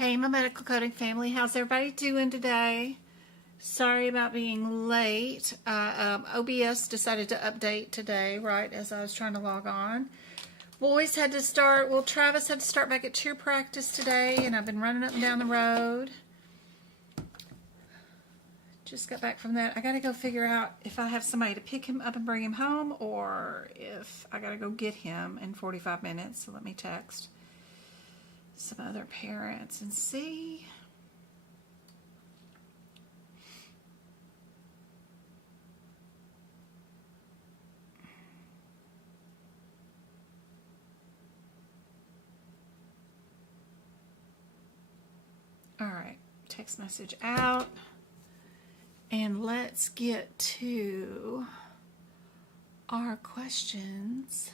Hey, my medical coding family, how's everybody doing today? Sorry about being late. OBS decided to update today, right as I was trying to log on. Boys had to start, well, Travis had to start back at cheer practice today, and I've been running up and down the road. Just got back from that. I gotta go figure out if I have somebody to pick him up and bring him home, or if I gotta go get him in 45 minutes. So let me text some other parents and see. All right, text message out, and let's get to our questions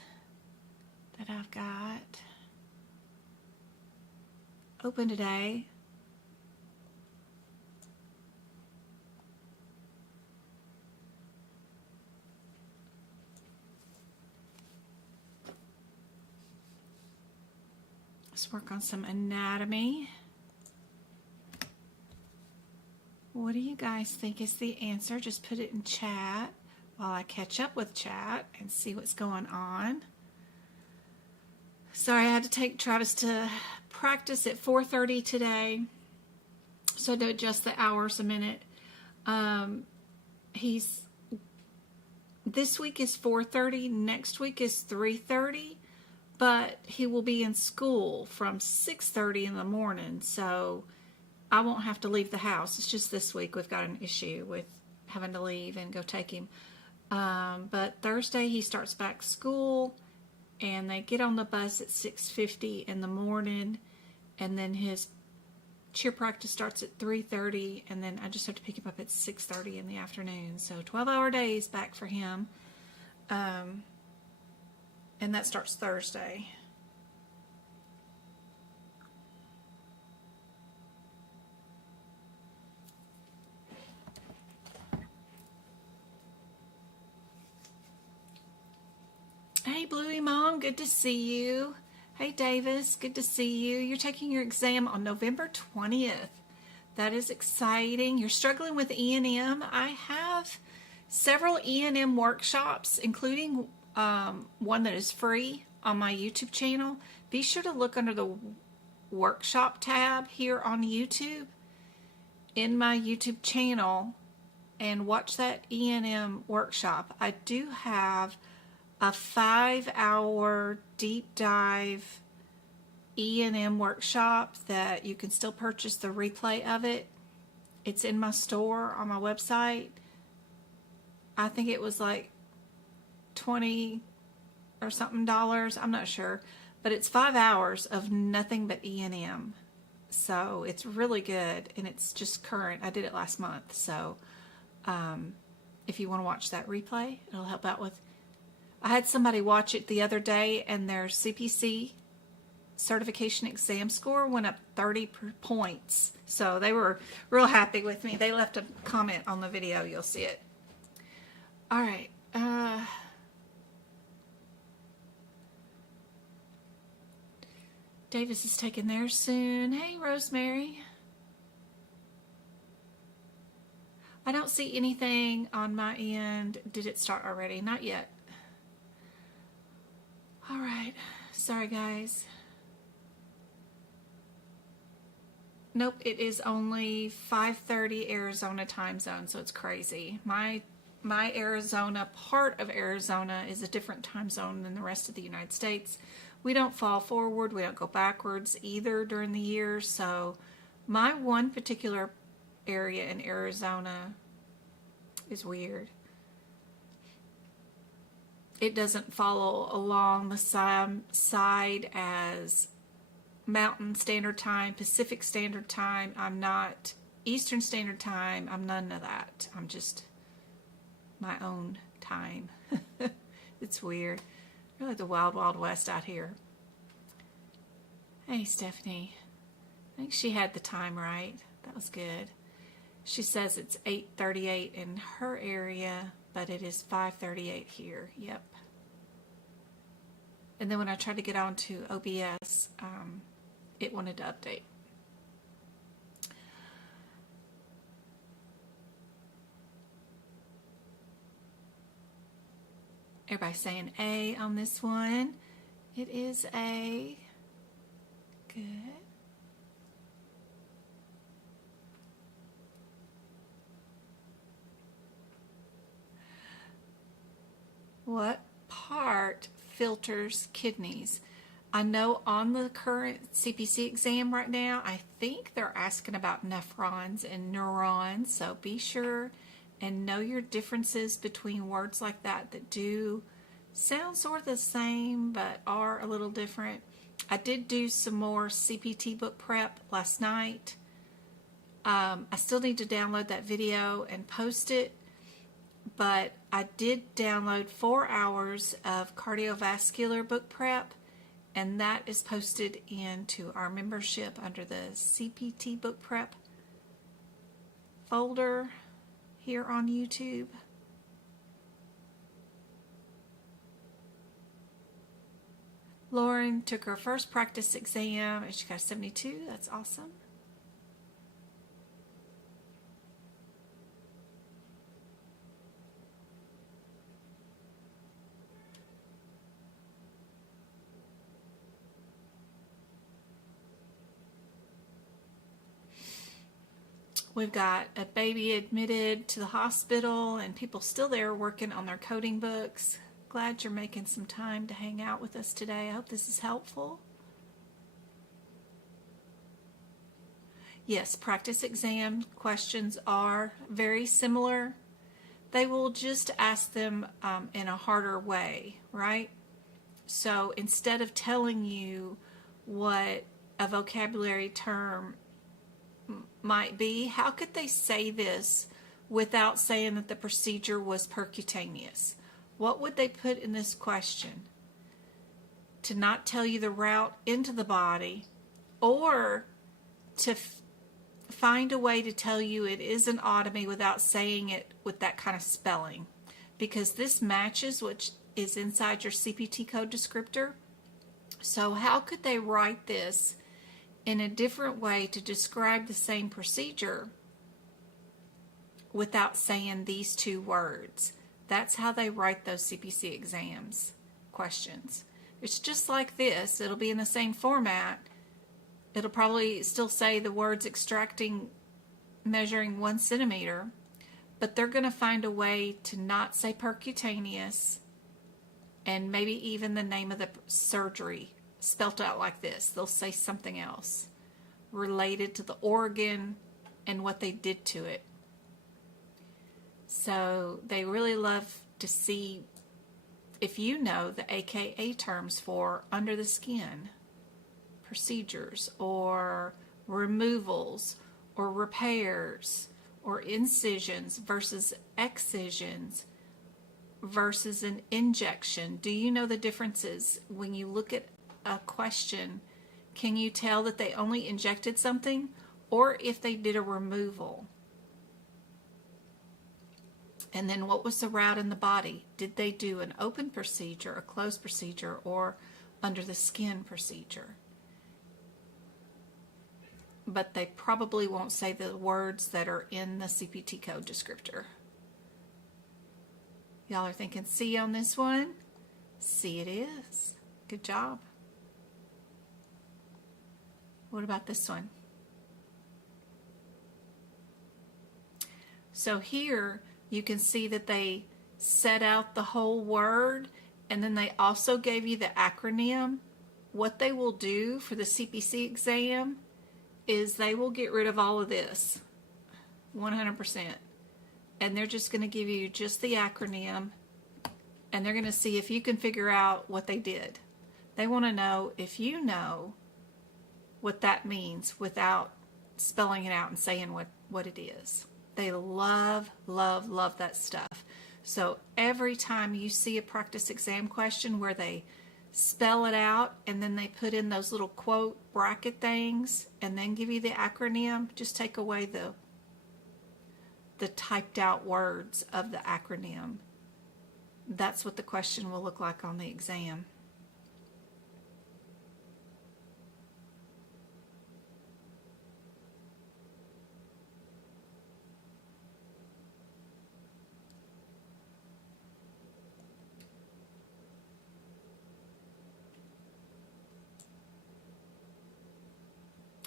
that I've got open today. Let's work on some anatomy. What do you guys think is the answer? Just put it in chat while I catch up with chat and see what's going on. Sorry, I had to take Travis to practice at 4:30 today, so I had to adjust the hours a minute. This week is 4:30, next week is 3:30, but he will be in school from 6:30 in the morning, so I won't have to leave the house. It's just this week we've got an issue with having to leave and go take him. But Thursday he starts back school, and they get on the bus at 6:50 in the morning, and then his cheer practice starts at 3:30, and then I just have to pick him up at 6:30 in the afternoon. So 12-hour days back for him, and that starts Thursday. Hey, Bluey Mom, good to see you. Hey, Davis, good to see you. You're taking your exam on November 20th. That is exciting. You're struggling with E&M. I have several E&M workshops, including one that is free on my YouTube channel. Be sure to look under the workshop tab here on YouTube in my YouTube channel and watch that E&M workshop. I do have a 5-hour deep dive E&M workshop that you can still purchase the replay of it. It's in my store on my website. I think it was like $20 or something. I'm not sure, but it's 5 hours of nothing but E&M. So it's really good, and it's just current. I did it last month, so if you want to watch that replay, it'll help out with. I had somebody watch it the other day, and their CPC certification exam score went up 30 points. So they were real happy with me. They left a comment on the video. You'll see it. All right. Davis is taking theirs soon. Hey, Rosemary. I don't see anything on my end. Did it start already? Not yet. All right, sorry guys. Nope, it is only 5:30 Arizona time zone, so it's crazy. My Arizona, part of Arizona, is a different time zone than the rest of the United States. We don't fall forward, we don't go backwards either during the year, so my one particular area in Arizona is weird. It doesn't follow along the side as Mountain Standard Time, Pacific Standard Time. I'm not Eastern Standard Time. I'm none of that. I'm just my own time. It's weird. Really the wild, wild west out here. Hey, Stephanie. I think she had the time right. That was good. She says it's 8:38 in her area, but it is 5:38 here. Yep. And then when I tried to get on to OBS, it wanted to update. Everybody saying A on this one. It is A. Good. What part filters kidneys? I know on the current CPC exam right now, I think they're asking about nephrons and neurons, so be sure and know your differences between words like that that do sound sort of the same but are a little different. I did do some more CPT book prep last night. I still need to download that video and post it, but I did download 4 hours of cardiovascular book prep, and that is posted into our membership under the CPT book prep folder here on YouTube. Lauren took her first practice exam and she got a 72. That's awesome. We've got a baby admitted to the hospital and people still there working on their coding books. Glad you're making some time to hang out with us today. I hope this is helpful. Yes, practice exam questions are very similar. They will just ask them in a harder way, right? So instead of telling you what a vocabulary term might be, how could they say this without saying that the procedure was percutaneous? What would they put in this question? To not tell you the route into the body, or to find a way to tell you it is an otomy without saying it with that kind of spelling, because this matches what is inside your CPT code descriptor. So how could they write this in a different way to describe the same procedure without saying these two words? That's how they write those CPC exams questions. It's just like this. It'll be in the same format. It'll probably still say the words extracting, measuring 1 centimeter, but they're going to find a way to not say percutaneous, and maybe even the name of the surgery spelt out like this. They'll say something else related to the organ and what they did to it. So they really love to see if you know the AKA terms for under the skin procedures or removals or repairs or incisions versus excisions versus an injection. Do you know the differences? When you look at a question, can you tell that they only injected something or if they did a removal? And then what was the route in the body? Did they do an open procedure, a closed procedure, or under the skin procedure? But they probably won't say the words that are in the CPT code descriptor. Y'all are thinking C on this one? C it is. Good job. What about this one? So here you can see that they set out the whole word, and then they also gave you the acronym. What they will do for the CPC exam is they will get rid of all of this 100%, and they're just going to give you just the acronym, and they're going to see if you can figure out what they did. They want to know if you know what that means without spelling it out and saying what it is. They love, love, love that stuff. So every time you see a practice exam question where they spell it out and then they put in those little quote bracket things and then give you the acronym, just take away the typed out words of the acronym. That's what the question will look like on the exam.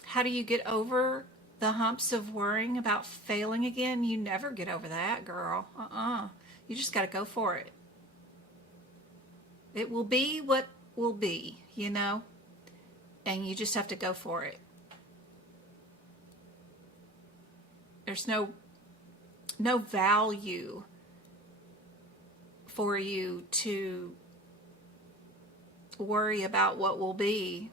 How do you get over the humps of worrying about failing again? You never get over that, girl. You just got to go for it. It will be what will be, you know, and you just have to go for it. There's no value for you to worry about what will be.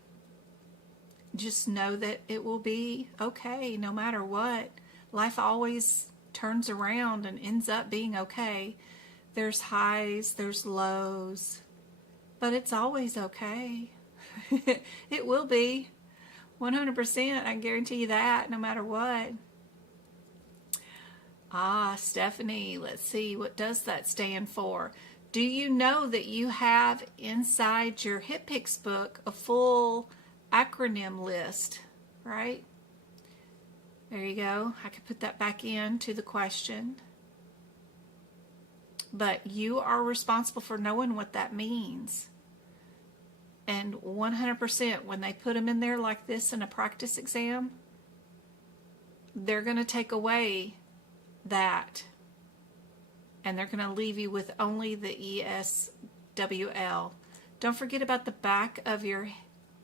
Just know that it will be okay no matter what. Life always turns around and ends up being okay. There's highs, there's lows, but it's always okay. It will be 100%. I guarantee you that, no matter what. Stephanie, let's see, what does that stand for? Do you know that you have inside your HipPix book a full acronym list, right? There you go. I could put that back into the question. But you are responsible for knowing what that means. And 100%, when they put them in there like this in a practice exam, they're going to take away that. And they're going to leave you with only the ESWL. Don't forget about the back of your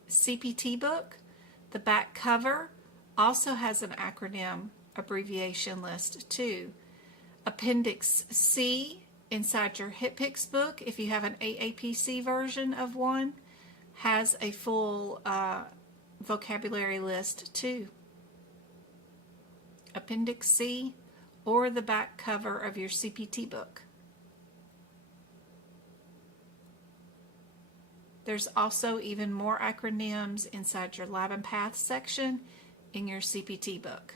CPT book. The back cover also has an acronym abbreviation list too. Appendix C inside your HipPix book, if you have an AAPC version of one, has a full vocabulary list too. Appendix C or the back cover of your CPT book. There's also even more acronyms inside your Lab and Path section in your CPT book.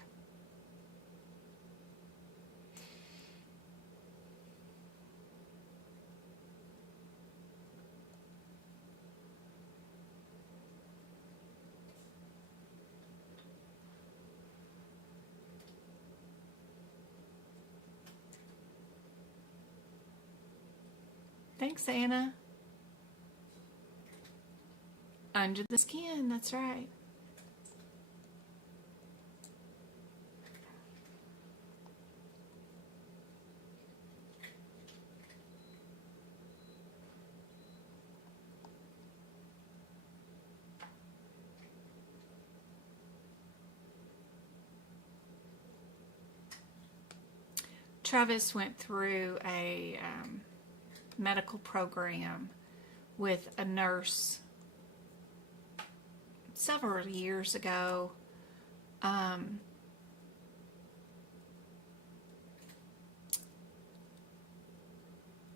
Thanks, Anna. Under the skin, that's right. Travis went through a medical program with a nurse several years ago.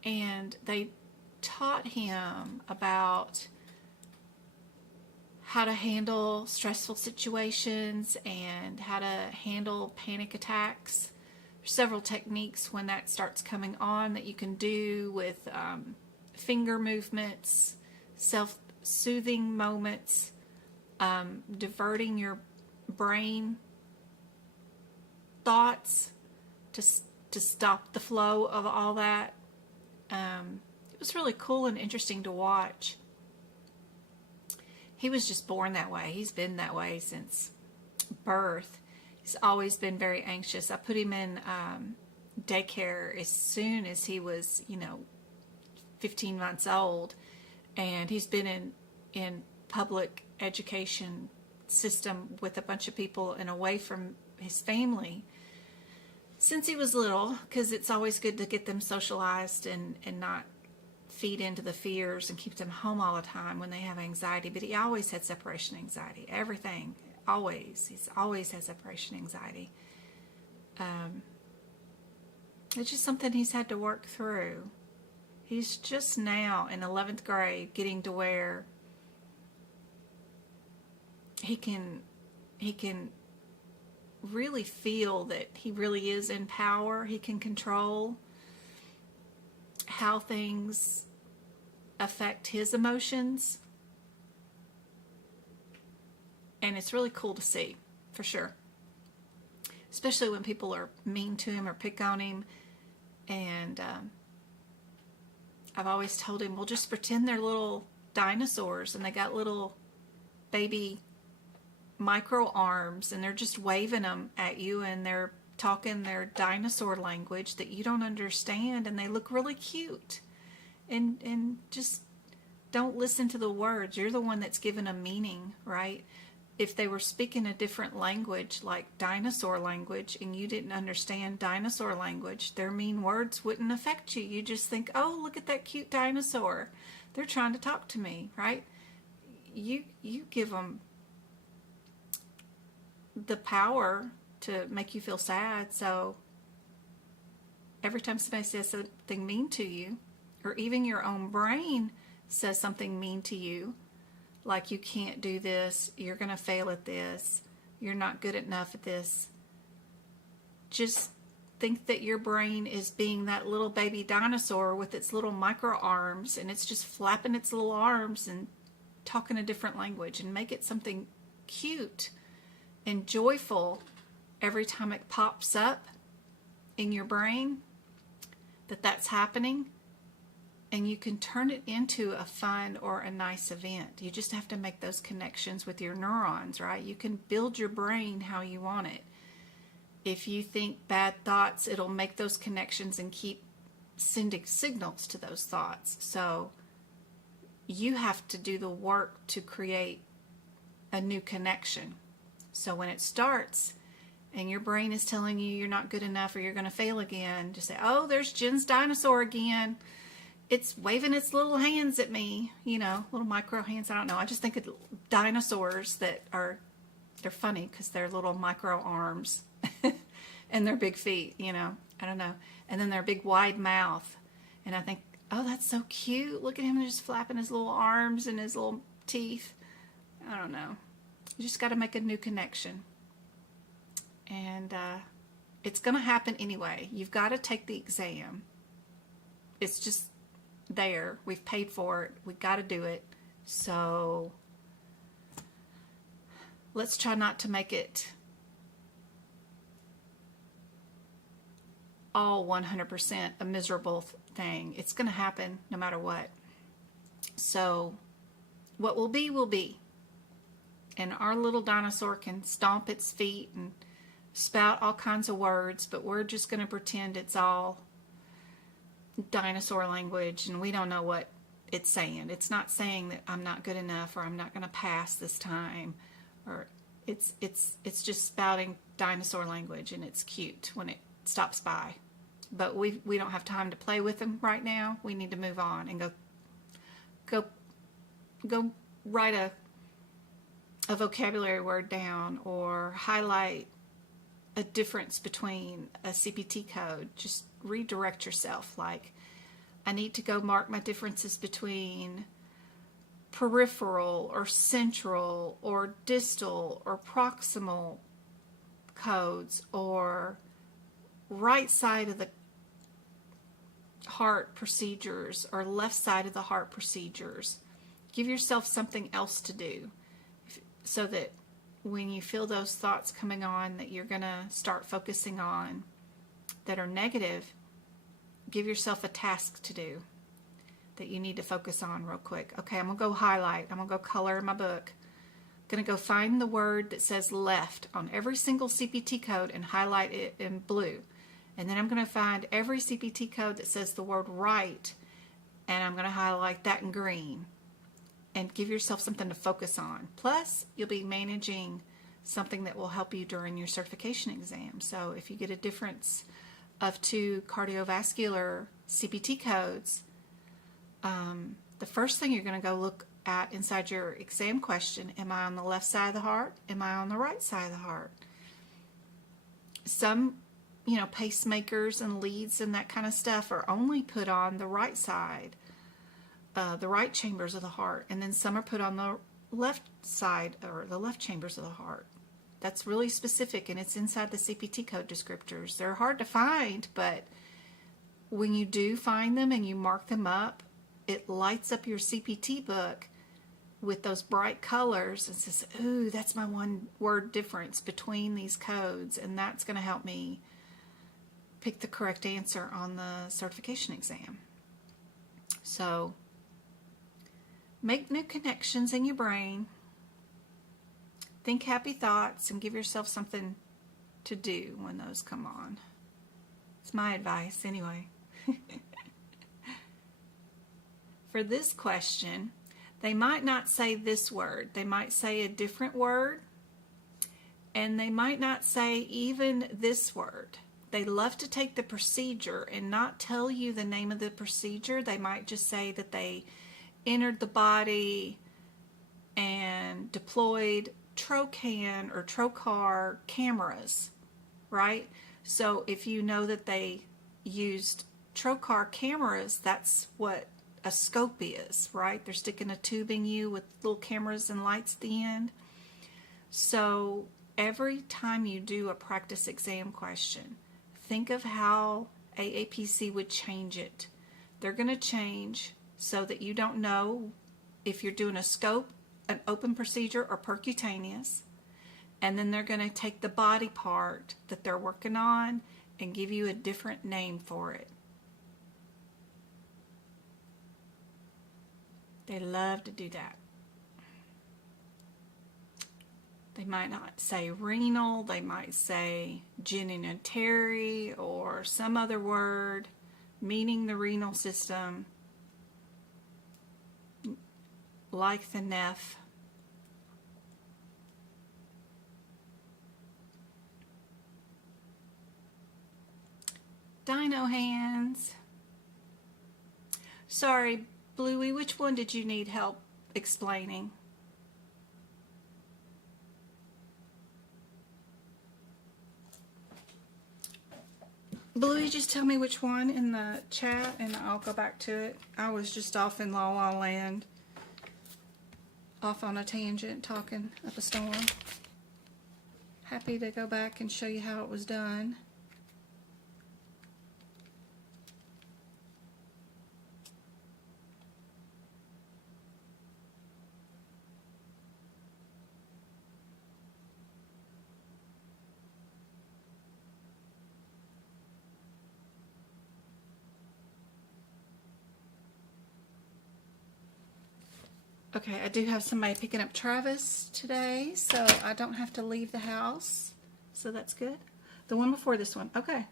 And they taught him about how to handle stressful situations and how to handle panic attacks. There's several techniques when that starts coming on that you can do with finger movements, self-soothing moments, diverting your brain thoughts to stop the flow of all that. It was really cool and interesting to watch. He was just born that way. He's been that way since birth. He's always been very anxious. I put him in daycare as soon as he was, 15 months old. And he's been in public education system with a bunch of people and away from his family since he was little, because it's always good to get them socialized and not feed into the fears and keep them home all the time when they have anxiety. But he always had separation anxiety. Everything. Always. He's always had separation anxiety. It's just something he's had to work through. He's just now in 11th grade getting to where he can really feel that he really is in power. He can control how things affect his emotions. And it's really cool to see, for sure. Especially when people are mean to him or pick on him. And I've always told him, well, just pretend they're little dinosaurs and they got little baby micro arms, and they're just waving them at you, and they're talking their dinosaur language that you don't understand, and they look really cute. And just don't listen to the words. You're the one that's given a meaning, right? If they were speaking a different language, like dinosaur language, and you didn't understand dinosaur language, their mean words wouldn't affect you. You just think, oh, look at that cute dinosaur. They're trying to talk to me, right? You give them the power to make you feel sad. So every time somebody says something mean to you, or even your own brain says something mean to you, like you can't do this, you're going to fail at this, you're not good enough at this, just think that your brain is being that little baby dinosaur with its little micro arms, and it's just flapping its little arms and talking a different language, and make it something cute and joyful every time it pops up in your brain that's happening. And you can turn it into a fun or a nice event. You just have to make those connections with your neurons, right? You can build your brain how you want it. If you think bad thoughts, it'll make those connections and keep sending signals to those thoughts. So you have to do the work to create a new connection. So when it starts and your brain is telling you you're not good enough or you're going to fail again, just say, oh, there's Jen's dinosaur again. It's waving its little hands at me, little micro hands. I don't know. I just think of dinosaurs that they're funny because they're little micro arms and their big feet, I don't know. And then their big wide mouth. And I think, oh, that's so cute. Look at him just flapping his little arms and his little teeth. I don't know. You just got to make a new connection. And it's going to happen anyway. You've got to take the exam. It's just there. We've paid for it. We've got to do it. So let's try not to make it all 100% a miserable thing. It's going to happen no matter what. So what will be will be. And our little dinosaur can stomp its feet and spout all kinds of words, but we're just going to pretend it's all dinosaur language, and we don't know what it's saying. It's not saying that I'm not good enough, or I'm not going to pass this time, or it's just spouting dinosaur language, and it's cute when it stops by. But we don't have time to play with them right now. We need to move on and go write a vocabulary word down, or highlight a difference between a CPT code. Just redirect yourself. Like, I need to go mark my differences between peripheral or central or distal or proximal codes, or right side of the heart procedures or left side of the heart procedures. Give yourself something else to do so that when you feel those thoughts coming on that you're going to start focusing on that are negative, give yourself a task to do that you need to focus on real quick. Okay, I'm going to go highlight. I'm going to go color in my book. I'm going to go find the word that says left on every single CPT code and highlight it in blue. And then I'm going to find every CPT code that says the word right, and I'm going to highlight that in green. And give yourself something to focus on. Plus, you'll be managing something that will help you during your certification exam. So if you get a difference of 2 cardiovascular CPT codes, the first thing you're going to go look at inside your exam question, am I on the left side of the heart? Am I on the right side of the heart? Some, pacemakers and leads and that kind of stuff are only put on the right side. The right chambers of the heart, and then some are put on the left side or the left chambers of the heart. That's really specific, and it's inside the CPT code descriptors. They're hard to find, but when you do find them and you mark them up, it lights up your CPT book with those bright colors and says, ooh, that's my one word difference between these codes, and that's going to help me pick the correct answer on the certification exam. So make new connections in your brain. Think happy thoughts and give yourself something to do when those come on. It's my advice anyway. For this question, they might not say this word. They might say a different word, and they might not say even this word. They love to take the procedure and not tell you the name of the procedure. They might just say that they entered the body and deployed trocan or trocar cameras, right? So if you know that they used trocar cameras, that's what a scope is, right? They're sticking a tube in you with little cameras and lights at the end. So every time you do a practice exam question, think of how AAPC would change it. They're going to change so that you don't know if you're doing a scope, an open procedure, or percutaneous. And then they're going to take the body part that they're working on and give you a different name for it. They love to do that. They might not say renal, they might say genitourinary or some other word meaning the renal system, like the neph. Dino hands. Sorry, Bluey, which one did you need help explaining? Bluey, just tell me which one in the chat and I'll go back to it. I was just off in La La Land, off on a tangent, talking up a storm. Happy to go back and show you how it was done. Okay, I do have somebody picking up Travis today, so I don't have to leave the house. So that's good. The one before this one. Okay.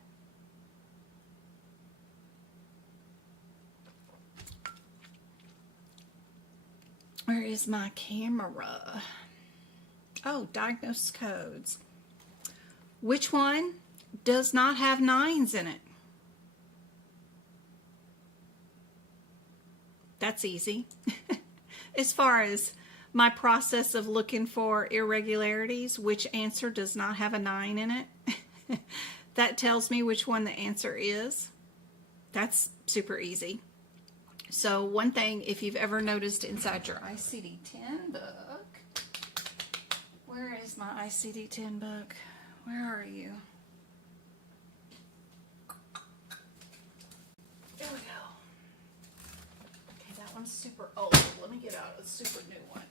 Where is my camera? Oh, diagnosis codes. Which one does not have 9s in it? That's easy. As far as my process of looking for irregularities, which answer does not have a 9 in it? That tells me which one the answer is. That's super easy. So one thing, if you've ever noticed inside your ICD-10 book, where is my ICD-10 book? Where are you? There we go. Okay, that one's super old. Let me get out a super new one.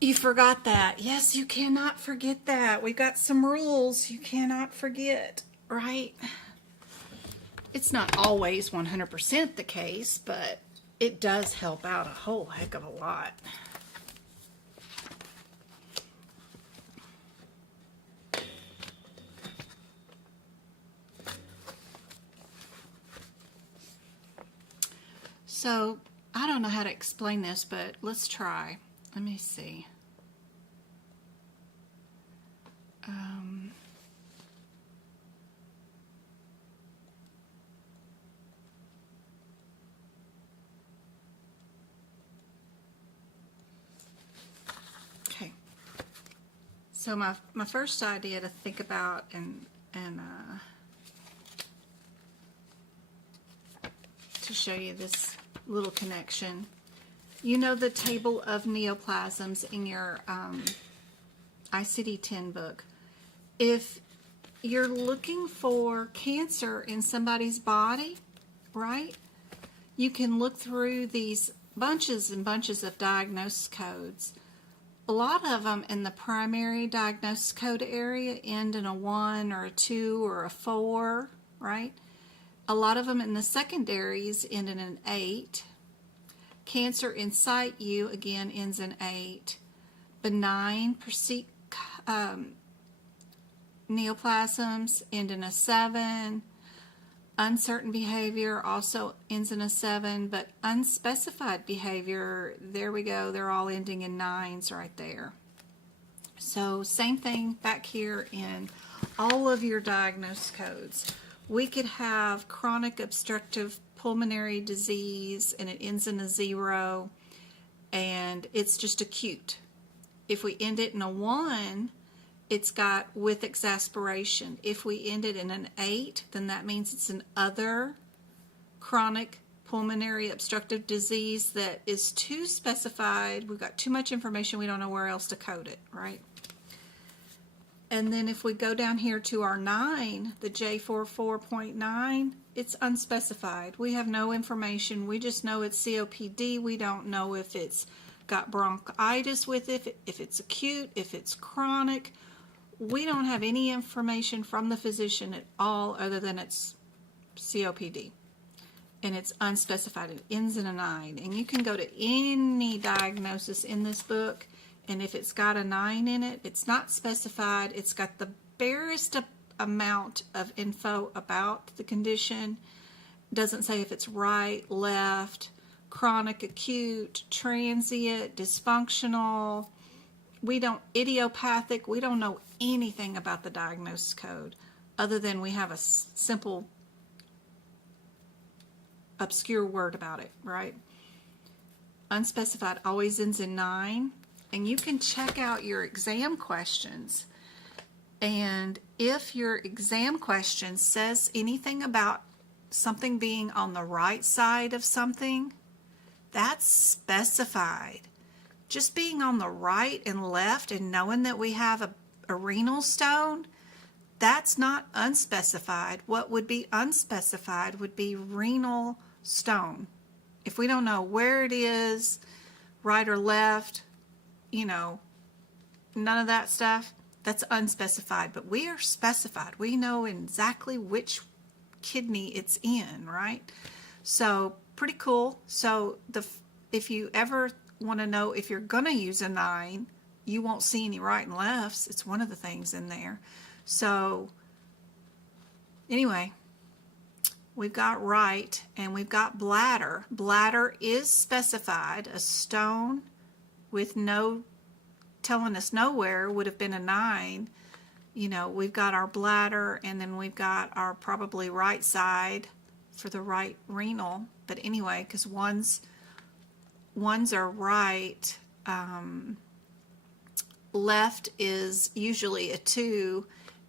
You forgot that. Yes, you cannot forget that. We've got some rules you cannot forget, right? It's not always 100% the case, but it does help out a whole heck of a lot. So, I don't know how to explain this, but let's try. Let me see. Okay. So my first idea to think about and to show you this little connection. You know the table of neoplasms in your ICD-10 book. If you're looking for cancer in somebody's body, right, you can look through these bunches and bunches of diagnosis codes. A lot of them in the primary diagnosis code area end in a 1 or a 2 or a 4, right? A lot of them in the secondaries end in an 8. Cancer in situ, again, ends in 8. Benign neoplasms end in a 7. Uncertain behavior also ends in a 7, but unspecified behavior, there we go, they're all ending in 9s right there. So same thing back here in all of your diagnosis codes. We could have chronic obstructive pulmonary disease and it ends in a 0 and it's just acute. If we end it in a 1, it's got with exasperation. If we end it in an 8, then that means it's an other chronic pulmonary obstructive disease that is too specified. We've got too much information. We don't know where else to code it, right? And then if we go down here to our 9, the J44.9, it's unspecified. We have no information. We just know it's COPD. We don't know if it's got bronchitis with it, if it's acute, if it's chronic. We don't have any information from the physician at all other than it's COPD. And it's unspecified. It ends in a 9. And you can go to any diagnosis in this book, and if it's got a 9 in it, it's not specified. It's got the barest amount of info about the condition. It doesn't say if it's right, left, chronic, acute, transient, dysfunctional. We don't, idiopathic, we don't know anything about the diagnosis code other than we have a simple obscure word about it, right? Unspecified always ends in 9, and you can check out your exam questions, and if your exam question says anything about something being on the right side of something, that's specified. Just being on the right and left and knowing that we have a renal stone, that's not unspecified. What would be unspecified would be renal stone. If we don't know where it is, right or left, you know, none of that stuff, that's unspecified. But we are specified. We know exactly which kidney it's in, right? So pretty cool. So if you ever want to know if you're going to use a 9, you won't see any right and lefts. It's one of the things in there. So anyway, we've got right and we've got bladder. Bladder is specified. A stone with no telling us nowhere would have been a 9. You know, we've got our bladder and then we've got our probably right side for the right renal. But anyway, because ones are right, left is usually a 2,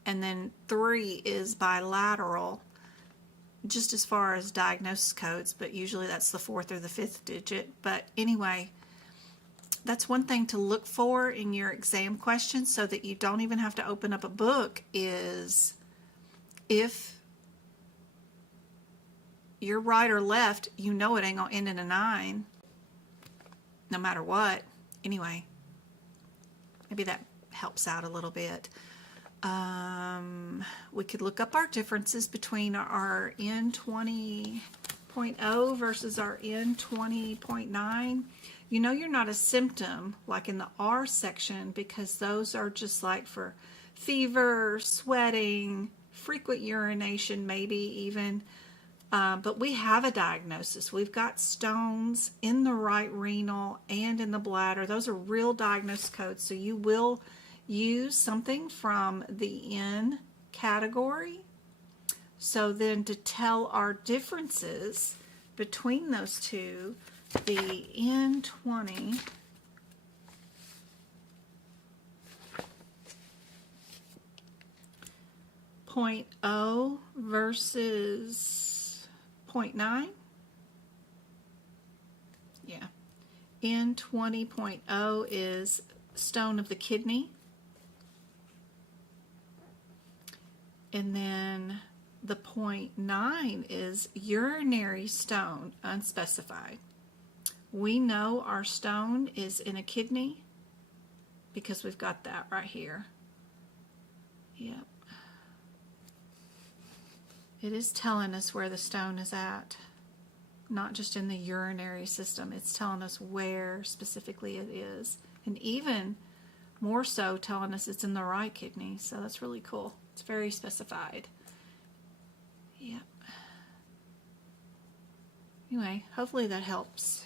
and then 3 is bilateral, just as far as diagnosis codes, but usually that's the 4th or the 5th digit. But anyway, that's one thing to look for in your exam questions so that you don't even have to open up a book, is if you're right or left, you know it ain't going to end in a 9 no matter what. Anyway, maybe that helps out a little bit. We could look up our differences between our N20.0 versus our N20.9. You know you're not a symptom like in the R section, because those are just like for fever, sweating, frequent urination, maybe even. But we have a diagnosis. We've got stones in the right renal and in the bladder. Those are real diagnosis codes. So you will use something from the N category. So then to tell our differences between those two, the N20 0.0 versus 0.9. Yeah. N20.0 is stone of the kidney. And then the 0.9 is urinary stone, unspecified. We know our stone is in a kidney because we've got that right here. Yep. It is telling us where the stone is at. not just in the urinary system. It's telling us where specifically it is, and even more so telling us it's in the right kidney. So that's really cool. It's very specified. Yep. Anyway, hopefully that helps.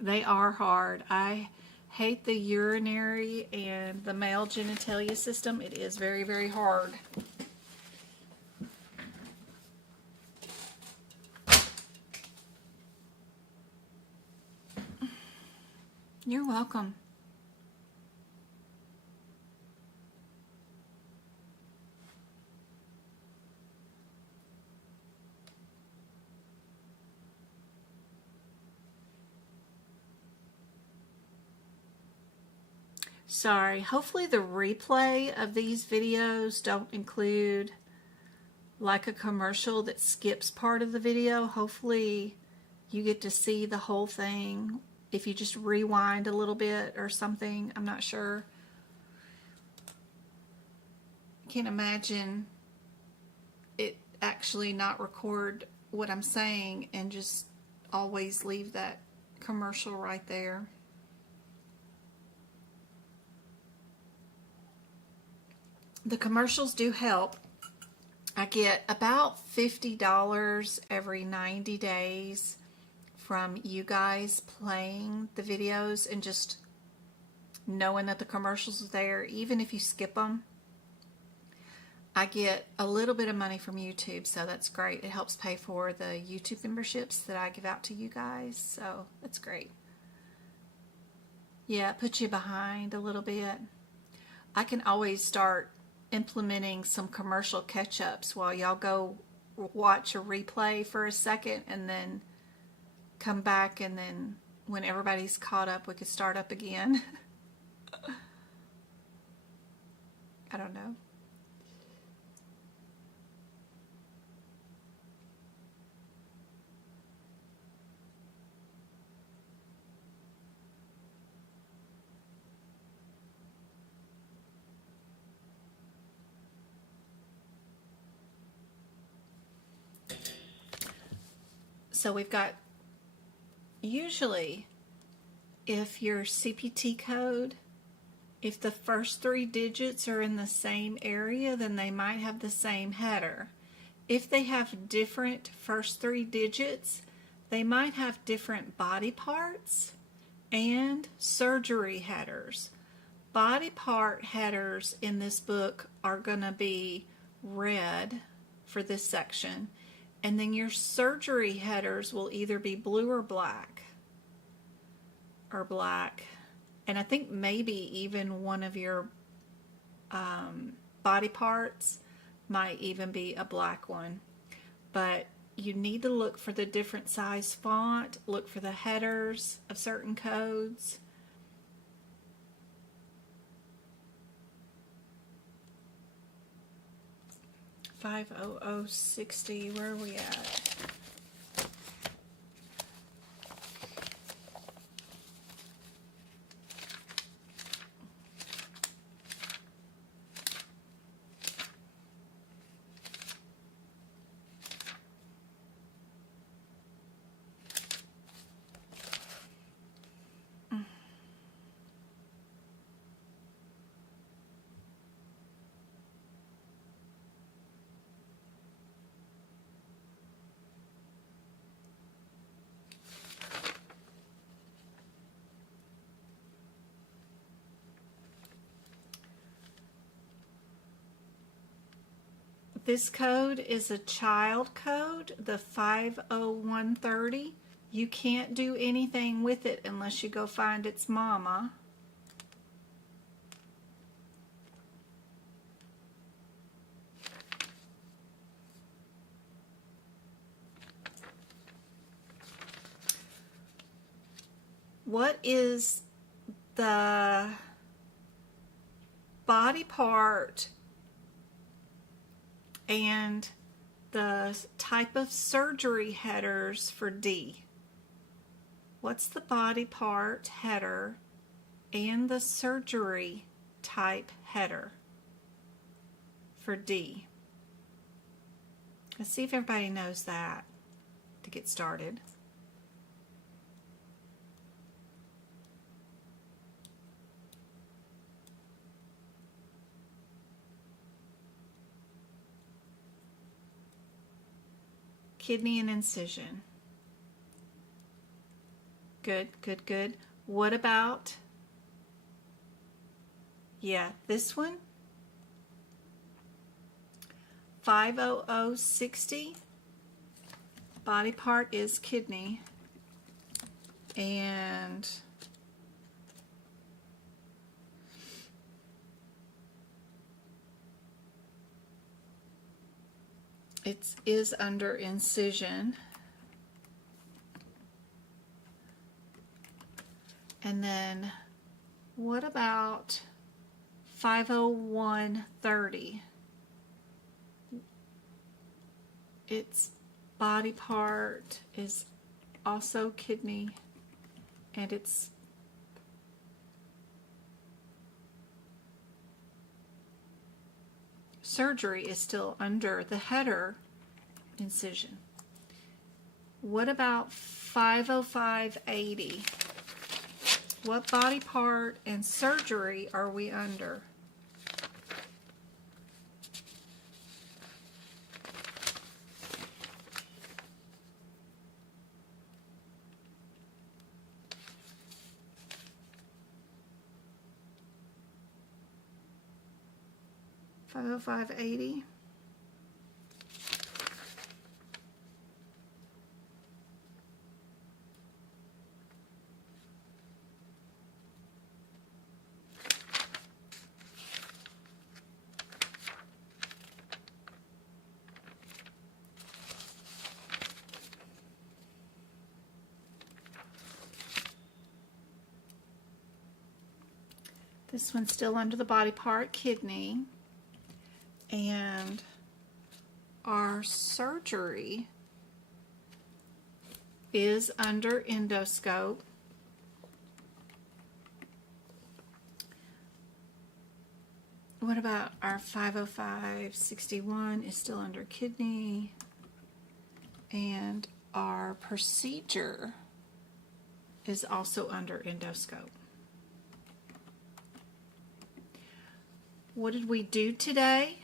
They are hard. I hate the urinary and the male genitalia system. It is very, very hard. You're welcome. Sorry, hopefully the replay of these videos don't include like a commercial that skips part of the video. Hopefully you get to see the whole thing if you just rewind a little bit or something. I'm not sure. I can't imagine it actually not record what I'm saying and just always leave that commercial right there. The commercials do help. I get about $50 every 90 days from you guys playing the videos and just knowing that the commercials are there, even if you skip them. I get a little bit of money from YouTube, so that's great. It helps pay for the YouTube memberships that I give out to you guys, so that's great. Yeah, it puts you behind a little bit. I can always start implementing some commercial catch-ups while y'all go watch a replay for a second and then come back, and then when everybody's caught up we could start up again. I don't know. So we've got, usually, if your CPT code, if the first 3 digits are in the same area, then they might have the same header. If they have different first 3 digits, they might have different body parts and surgery headers. Body part headers in this book are going to be red for this section. And then your surgery headers will either be blue or black. And I think maybe even one of your body parts might even be a black one. But you need to look for the different size font, look for the headers of certain codes. $50060, where are we at? This code is a child code, the 50130. You can't do anything with it unless you go find its mama. What is the body part and the type of surgery headers for D? What's the body part header and the surgery type header for D. Let's see if everybody knows that to get started. Kidney and incision. Good, good, good. What about, yeah, this one? 50060. Body part is kidney. And it is under incision. And then what about 50130? Its body part is also kidney, and its surgery is still under the header incision. What about 50580? What body part and surgery are we under? $505.80. This one's still under the body part, kidney. And our surgery is under endoscope. What about our 50561 is still under kidney, and our procedure is also under endoscope. What did we do today?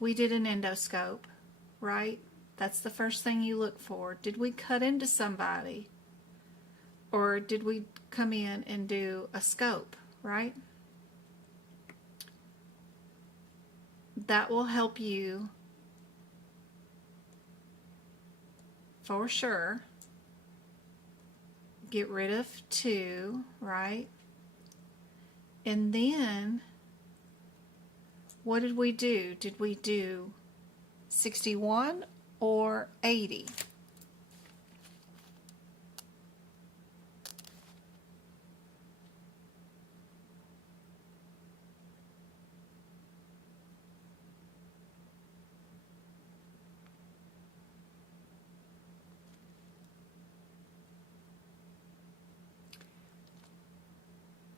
We did an endoscope, right? That's the first thing you look for. Did we cut into somebody? Or did we come in and do a scope, right? That will help you for sure get rid of 2, right? And then what did we do? Did we do 61 or 80?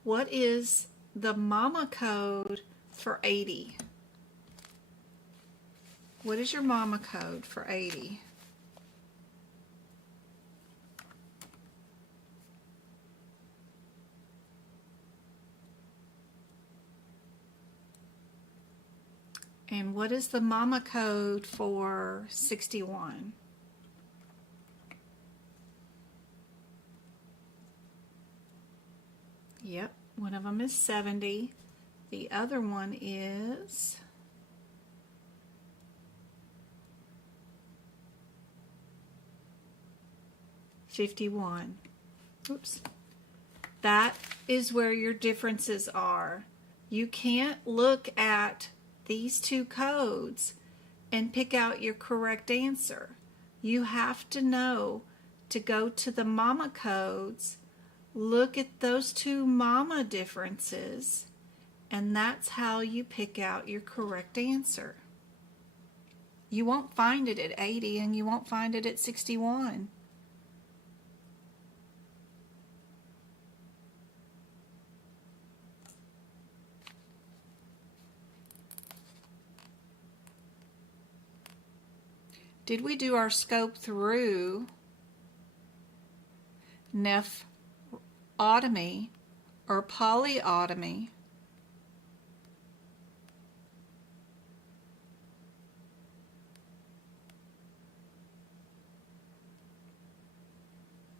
What is the mama code for 80? What is your mama code for 80? And what is the mama code for 61? Yep, one of them is 70. The other one is 51. Oops. That is where your differences are. You can't look at these 2 codes and pick out your correct answer. You have to know to go to the mama codes, look at those 2 mama differences, and that's how you pick out your correct answer. You won't find it at 80 and you won't find it at 61. Did we do our scope through nephrotomy or polyotomy?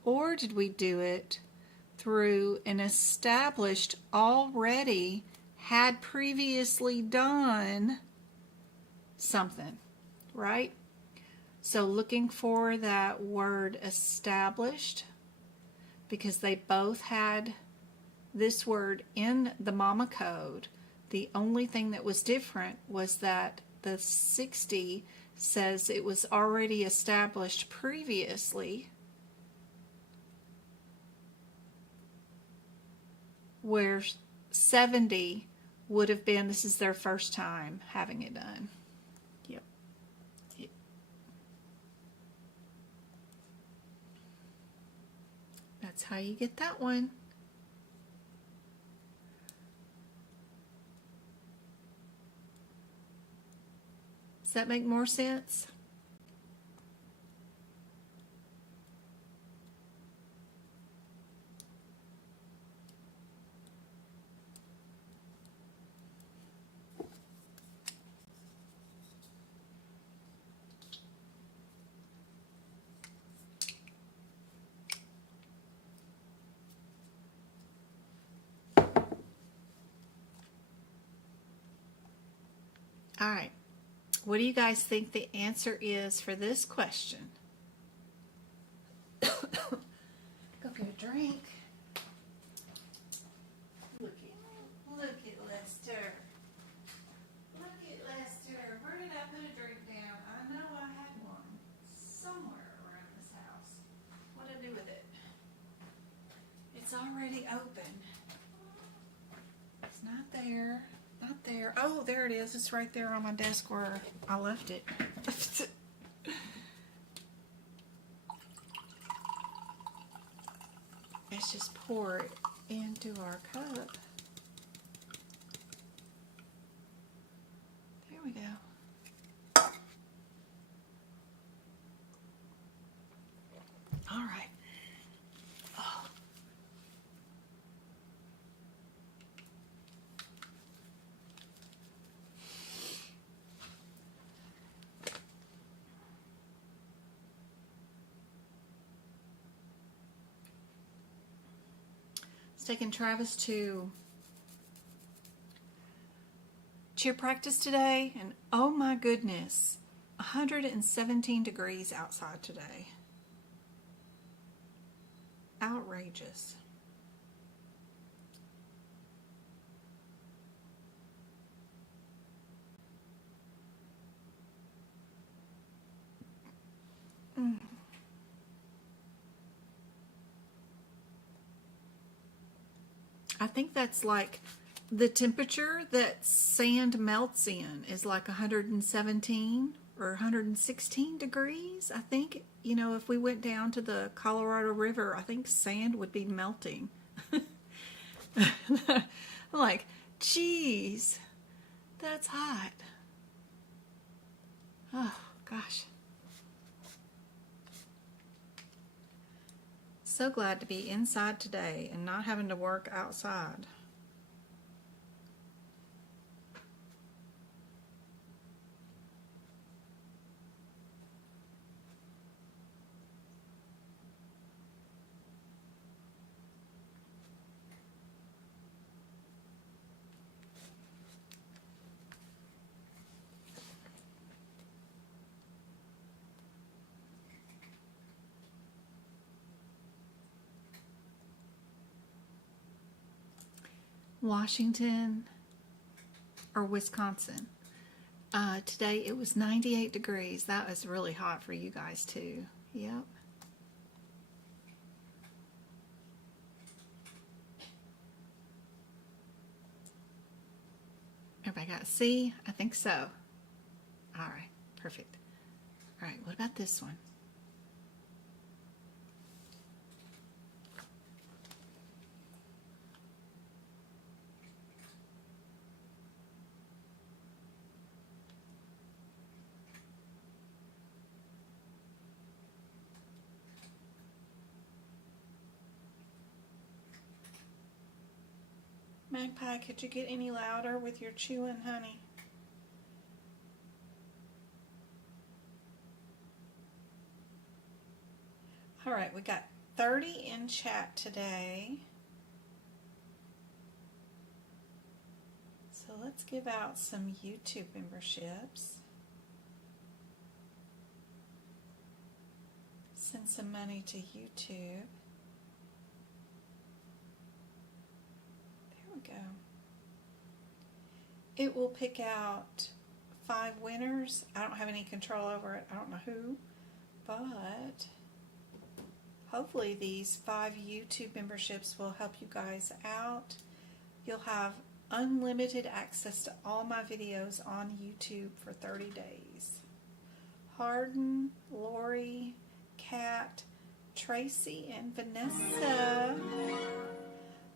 Or did we do it through an established, already had previously done something, right? So looking for that word established, because they both had this word in the mama code. The only thing that was different was that the 60 says it was already established previously, where 70 would have been, this is their first time having it done. Yep. That's how you get that one. Does that make more sense? All right. What do you guys think the answer is for this question? Go get a drink. Look at Lester. Look at Lester. Where did I put a drink down? I know I had one somewhere around this house. What did I do with it? It's already open. It's not there. Not there. Oh, there it is. It's right there on my desk where I left it. Let's just pour it into our cup. There we go. All right. Oh. Taking Travis to cheer practice today, and oh my goodness, 117 degrees outside today. Outrageous. I think that's like the temperature that sand melts in is like 117 or 116 degrees. I think, you know, if we went down to the Colorado River, I think sand would be melting. I'm like, geez, that's hot. Oh, gosh. So glad to be inside today and not having to work outside. Washington or Wisconsin. Today it was 98 degrees. That was really hot for you guys too. Yep. Everybody got a C? I think so. All right, perfect. All right, what about this one? Magpie, could you get any louder with your chewing, honey? All right, we got 30 in chat today. So let's give out some YouTube memberships. Send some money to YouTube. There we go. It will pick out 5 winners. I don't have any control over it. I don't know who, but hopefully these 5 YouTube memberships will help you guys out. You'll have unlimited access to all my videos on YouTube for 30 days. Hardin, Lori, Kat, Tracy, and Vanessa.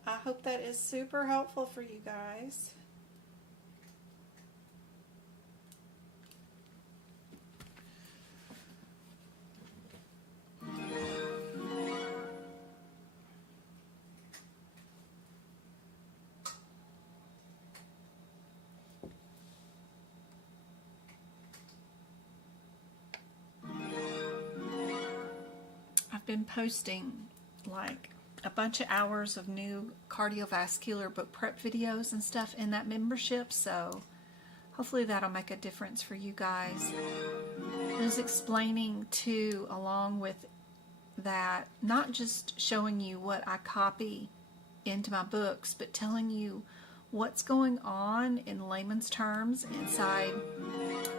I hope that is super helpful for you guys. I've been posting like a bunch of hours of new cardiovascular book prep videos and stuff in that membership, so hopefully that'll make a difference for you guys. I was explaining too, along with that, not just showing you what I copy into my books, but telling you what's going on in layman's terms inside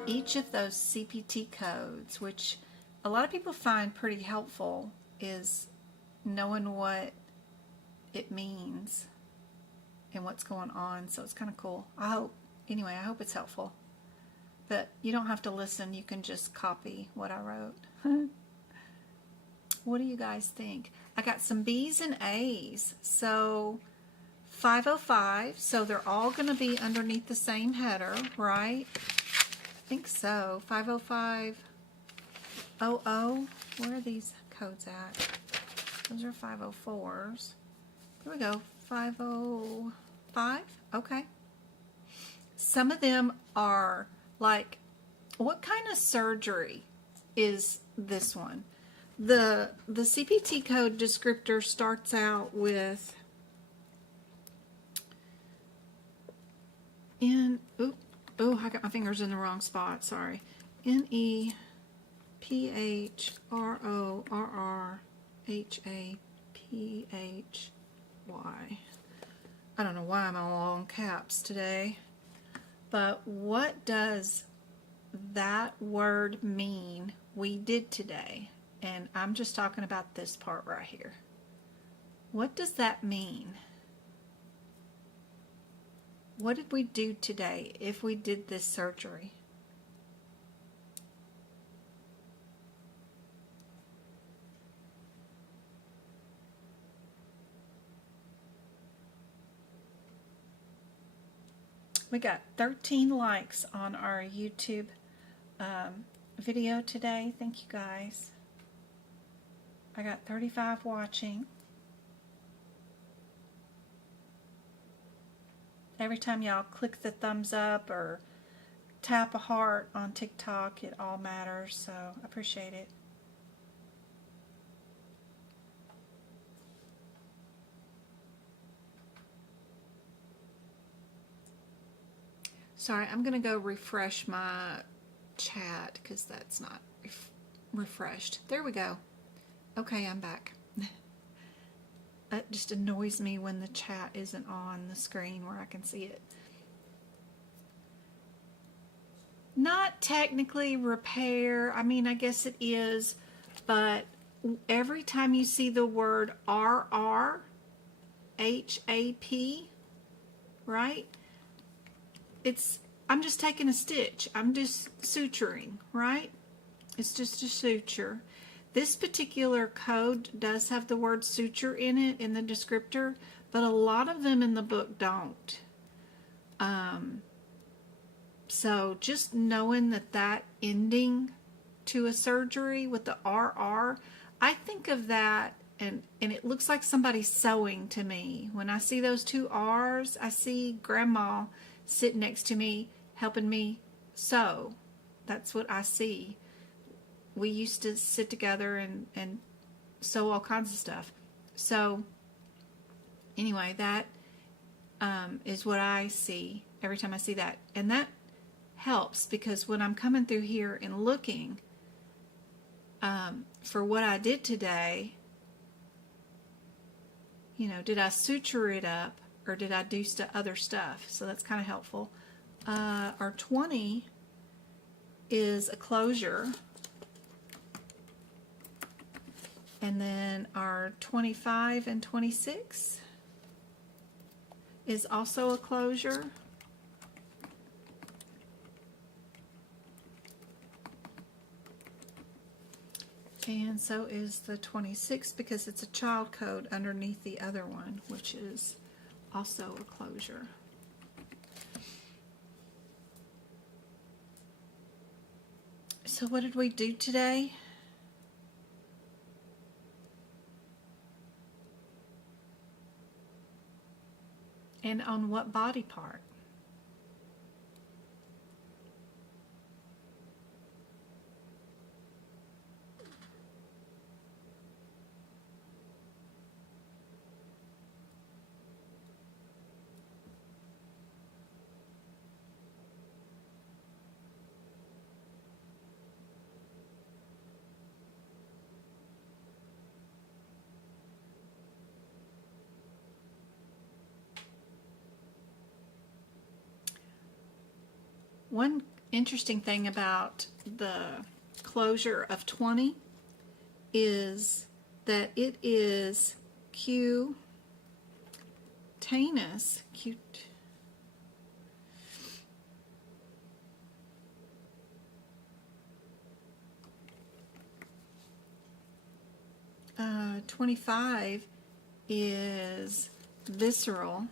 each of those CPT codes, which a lot of people find pretty helpful, is knowing what it means and what's going on. So it's kind of cool. I hope it's helpful. But you don't have to listen. You can just copy what I wrote. What do you guys think? I got some B's and A's. So 505. So they're all going to be underneath the same header, right? I think so. 505. Where are these codes at? Those are 504s. Here we go. 505. Okay. Some of them are like, what kind of surgery is this one? The CPT code descriptor starts out with I got my fingers in the wrong spot. Sorry. NEPHRORRHAPY. I don't know why I'm all on caps today. But what does that word mean we did today? And I'm just talking about this part right here. What does that mean? What did we do today if we did this surgery? We got 13 likes on our YouTube video today. Thank you guys. I got 35 watching. Every time y'all click the thumbs up or tap a heart on TikTok, it all matters, so I appreciate it. Sorry, I'm going to go refresh my chat because that's not refreshed. There we go. Okay, I'm back. It just annoys me when the chat isn't on the screen where I can see it. Not technically repair. I mean, I guess it is, but every time you see the word RRHAP, right? I'm just taking a stitch. I'm just suturing, right? It's just a suture. This particular code does have the word suture in it in the descriptor, but a lot of them in the book don't. So just knowing that ending to a surgery with the RR, I think of that and it looks like somebody's sewing to me. When I see those two R's, I see Grandma sitting next to me helping me sew. That's what I see. We used to sit together and sew all kinds of stuff. So anyway, that is what I see every time I see that. And that helps because when I'm coming through here and looking for what I did today, you know, did I suture it up or did I do other stuff? So that's kind of helpful. Our 20 is a closure. And then our 25 and 26 is also a closure. And so is the 26 because it's a child code underneath the other one, which is also a closure. So what did we do today? And on what body part? One interesting thing about the closure of 20 is that it is cutaneous, cute. 25 is visceral.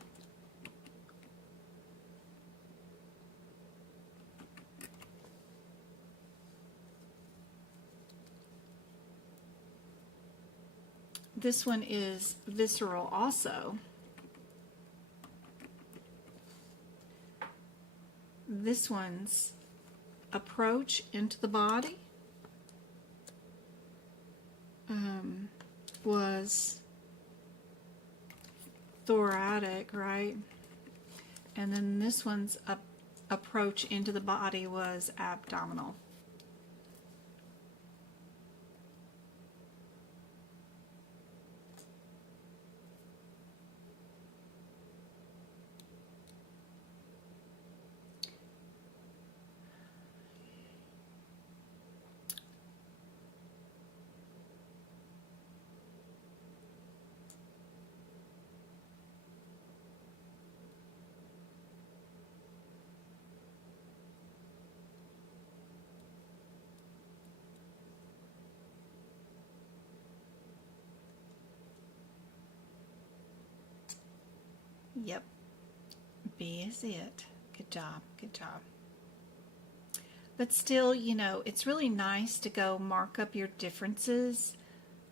This one is visceral also. This one's approach into the body was thoracic, right? And then this one's approach into the body was abdominal. Yep, B is it. Good job, good job. But still, you know, it's really nice to go mark up your differences.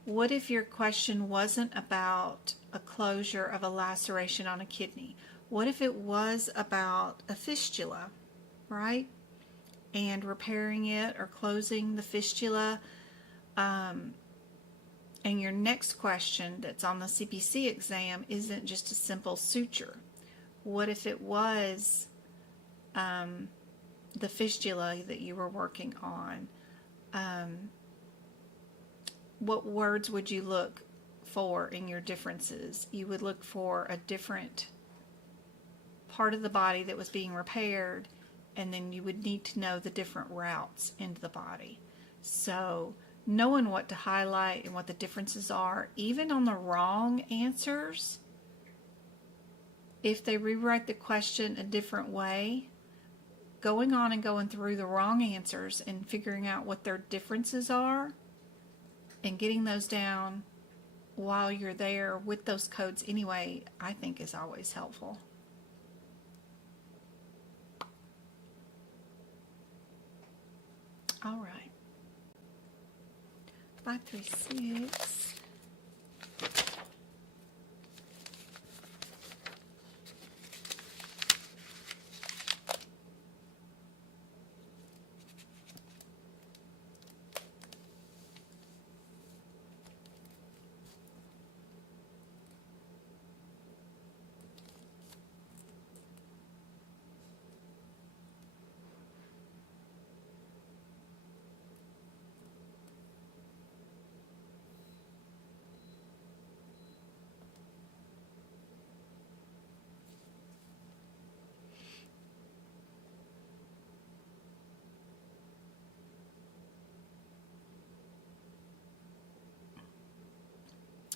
What if your question wasn't about a closure of a laceration on a kidney? What if it was about a fistula, right? And repairing it or closing the fistula. And your next question that's on the CPC exam isn't just a simple suture. What if it was the fistula that you were working on? What words would you look for in your differences? You would look for a different part of the body that was being repaired, and then you would need to know the different routes into the body. So knowing what to highlight and what the differences are, even on the wrong answers, if they rewrite the question a different way, going on and going through the wrong answers and figuring out what their differences are and getting those down while you're there with those codes anyway, I think is always helpful. All right. 536.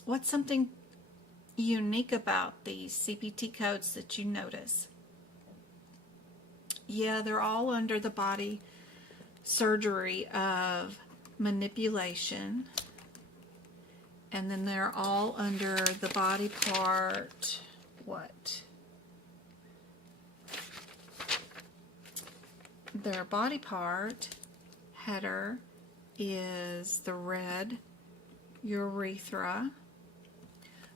What's something unique about these CPT codes that you notice? Yeah, they're all under the body surgery of manipulation. And then they're all under the body part, what? Their body part header is the red urethra.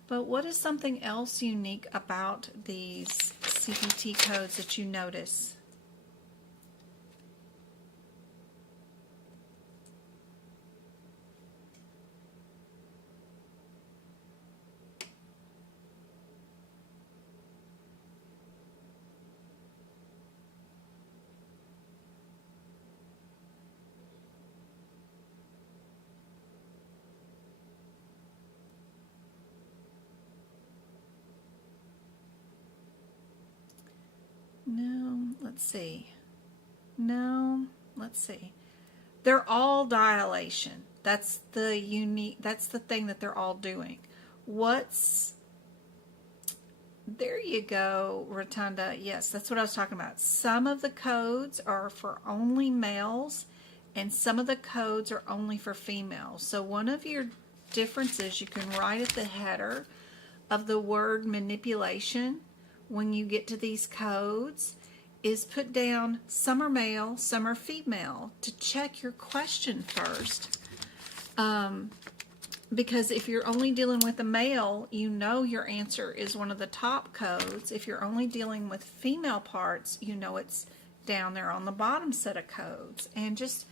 But what is something else unique about these CPT codes that you notice? No, let's see. No, let's see. They're all dilation. That's the thing that they're all doing. There you go, Rotunda. Yes, that's what I was talking about. Some of the codes are for only males, and some of the codes are only for females. So one of your differences you can write at the header of the word manipulation when you get to these codes is put down some are male, some are female, to check your question first. Because if you're only dealing with a male, you know your answer is one of the top codes. If you're only dealing with female parts, you know it's down there on the bottom set of codes. And just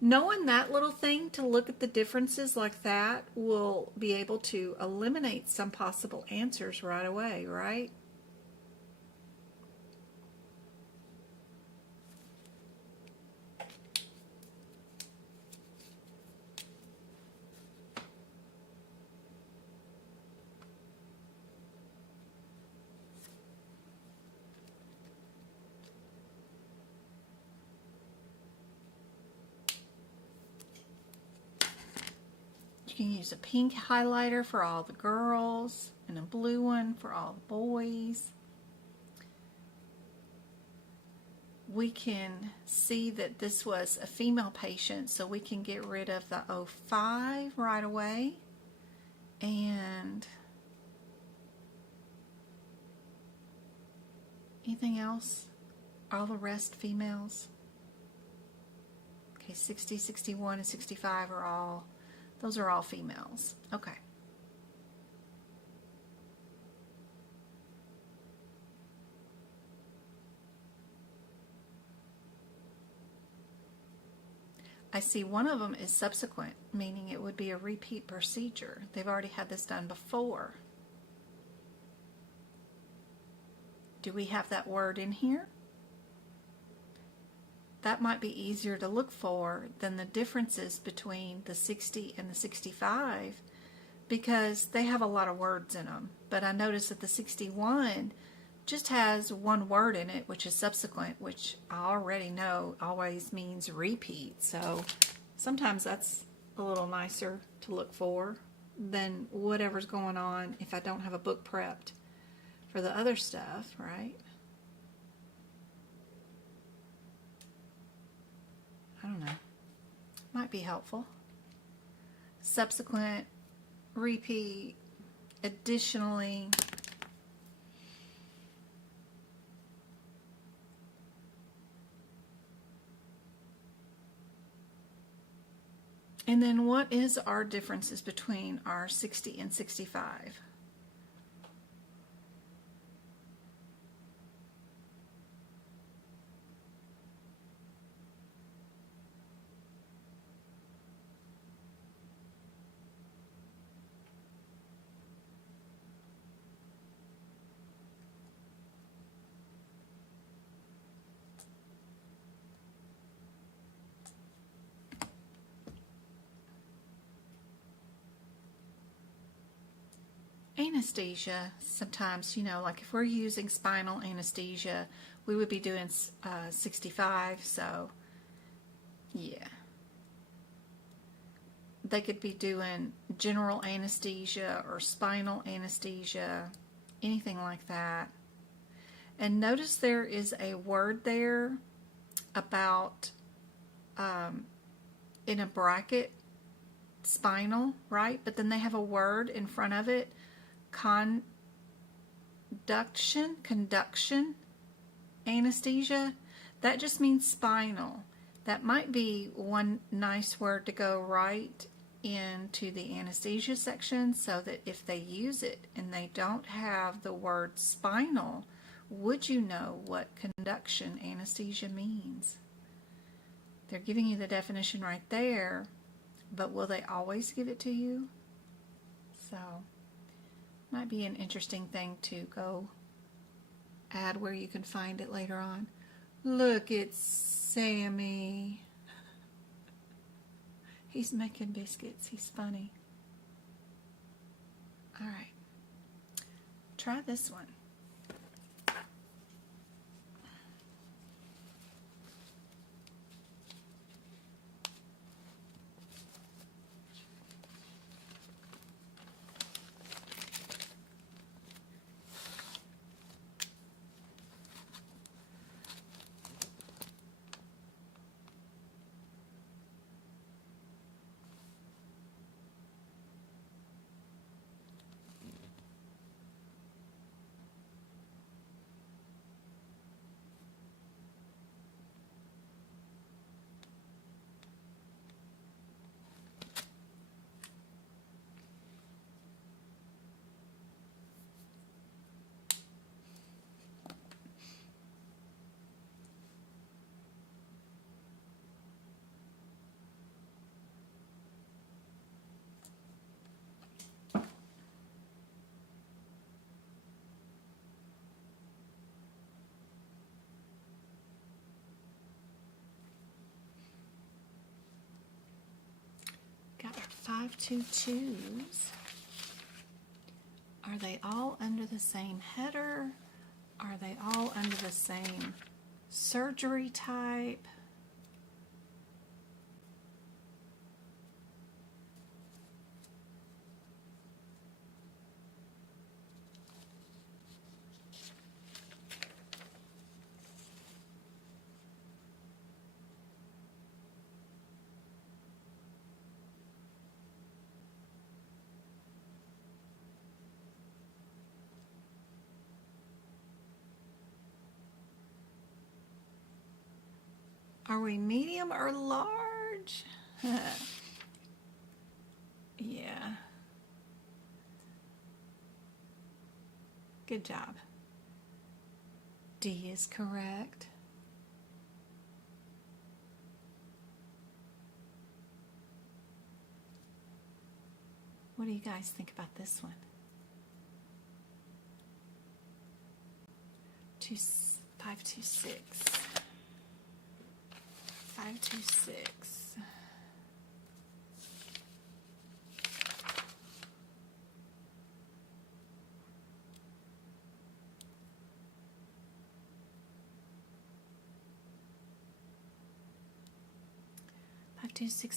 knowing that little thing to look at the differences like that will be able to eliminate some possible answers right away, right? You can use a pink highlighter for all the girls and a blue one for all the boys. We can see that this was a female patient, so we can get rid of the 05 right away. And anything else? All the rest females. Okay, 60, 61, and 65 are all, those are all females. Okay. I see one of them is subsequent, meaning it would be a repeat procedure. They've already had this done before. Do we have that word in here? That might be easier to look for than the differences between the 60 and the 65 because they have a lot of words in them. But I noticed that the 61 just has one word in it, which is subsequent, which I already know always means repeat. So sometimes that's a little nicer to look for than whatever's going on if I don't have a book prepped for the other stuff, right? I don't know. Might be helpful. Subsequent, repeat, additionally. And then what is our differences between our 60 and 65? Anesthesia, sometimes, you know, like if we're using spinal anesthesia, we would be doing 65, so yeah. They could be doing general anesthesia or spinal anesthesia, anything like that. And notice there is a word there about, in a bracket, spinal, right? But then they have a word in front of it, conduction anesthesia. That just means spinal. That might be one nice word to go right into the anesthesia section, so that if they use it and they don't have the word spinal, would you know what conduction anesthesia means? They're giving you the definition right there, but will they always give it to you? So, might be an interesting thing to go add where you can find it later on. Look at Sammy. He's making biscuits. He's funny. All right. Try this one. Got our 522s. Are they all under the same header? Are they all under the same surgery type? Are we medium or large? Yeah. Good job. D is correct. What do you guys think about this one? 526. 526.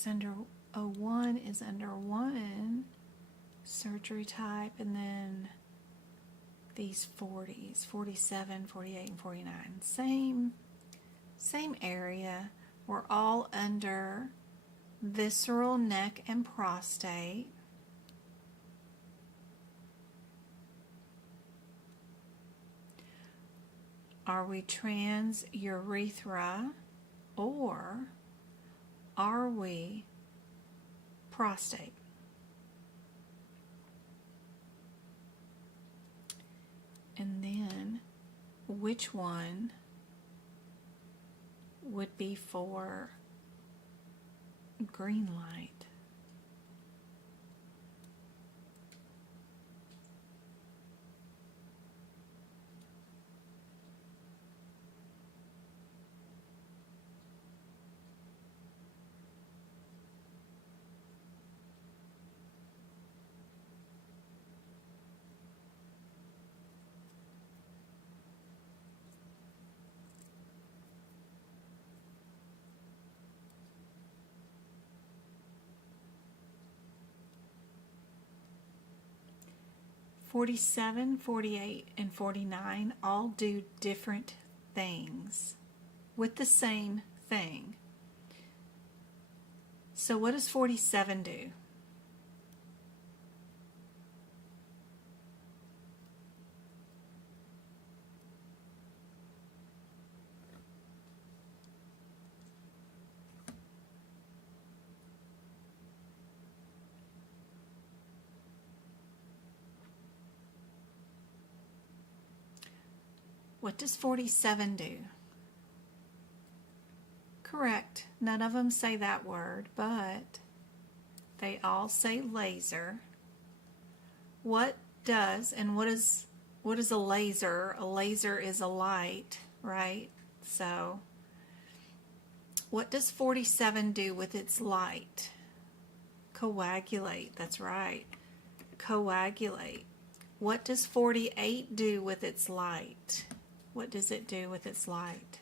Under 01 is under 1 surgery type, and then these 40s, 47, 48, and 49. Same area. We're all under visceral, neck, and prostate. Are we trans urethra, or are we prostate? And then which one would be for green light? 47, 48, and 49 all do different things with the same thing. So what does 47 do? What does 47 do? Correct. None of them say that word, but they all say laser. What does, and what is a laser? A laser is a light, right? So, what does 47 do with its light? Coagulate, that's right. Coagulate. What does 48 do with its light? What does it do with its light?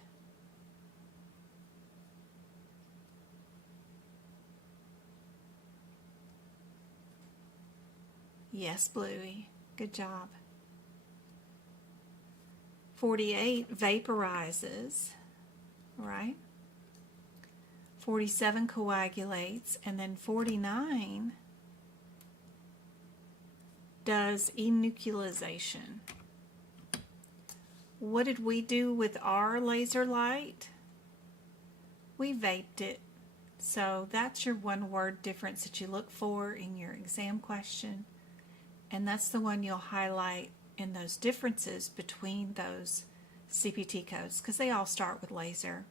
Yes, Bluey. Good job. 48 vaporizes, right? 47 coagulates, and then 49 does enucleation. What did we do with our laser light? We vaped it. So that's your one word difference that you look for in your exam question. And that's the one you'll highlight in those differences between those CPT codes, because they all start with laser.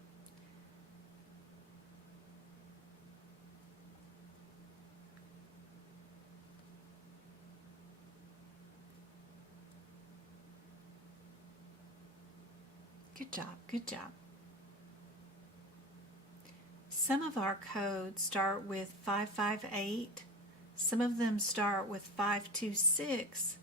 Good job, good job. Some of our codes start with 558, some of them start with 526,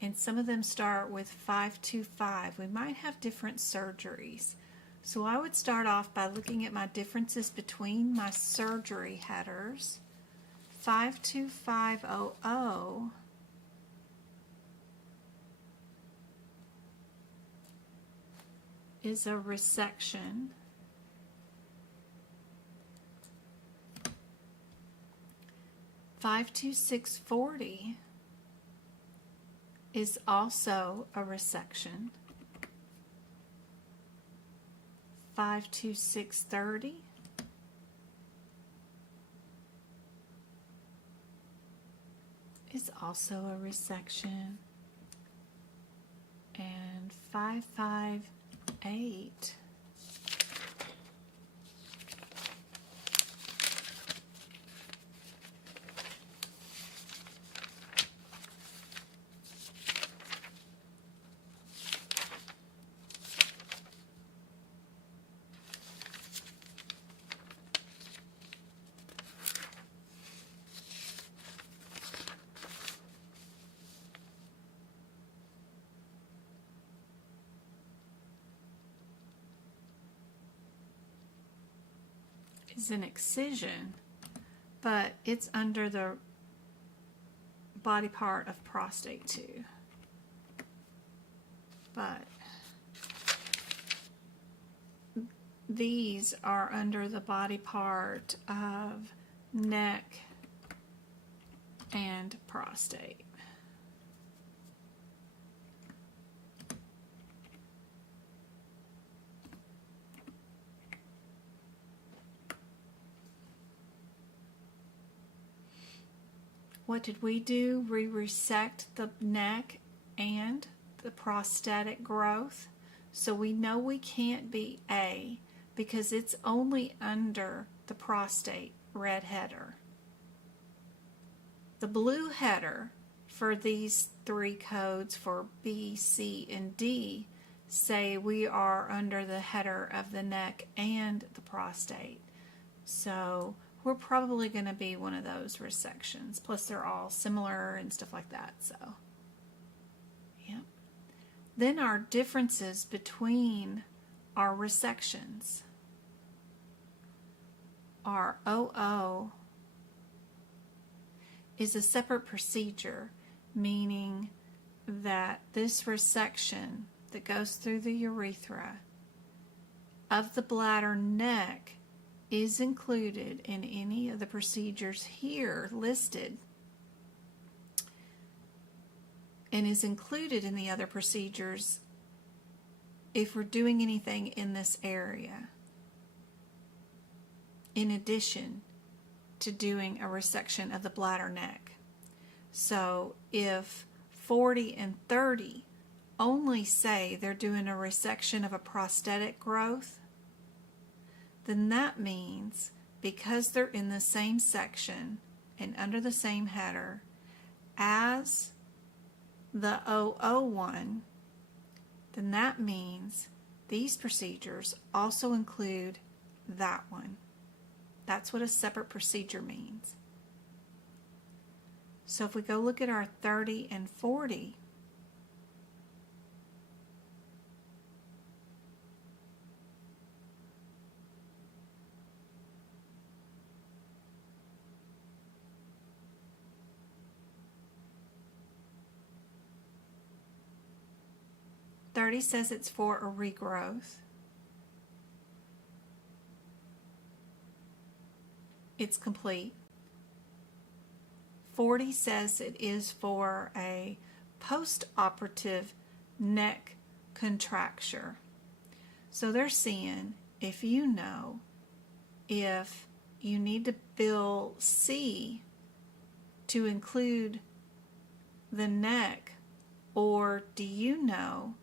and some of them start with 525. We might have different surgeries. So I would start off by looking at my differences between my surgery headers. 52500 is a resection. 52640 is also a resection. 52630 is also a resection. And 558 is an excision, but it's under the body part of prostate too. But these are under the body part of neck and prostate. What did we do? We resect the neck and the prostatic growth. So we know we can't be A because it's only under the prostate red header. The blue header for these three codes for B, C, and D say we are under the header of the neck and the prostate. So we're probably going to be one of those resections. Plus they're all similar and stuff like that. So, yeah. Then our differences between our resections. Our OO is a separate procedure, meaning that this resection that goes through the urethra of the bladder neck is included in any of the procedures here listed and is included in the other procedures if we're doing anything in this area, in addition to doing a resection of the bladder neck. So if 40 and 30 only say they're doing a resection of a prostatic growth, then that means because they're in the same section and under the same header as the 001, then that means these procedures also include that one. That's what a separate procedure means. So if we go look at our 30 and 40, says it's for a regrowth. It's complete. 40 says it is for a post-operative neck contracture. So they're seeing if you need to bill C to include the neck, or do you know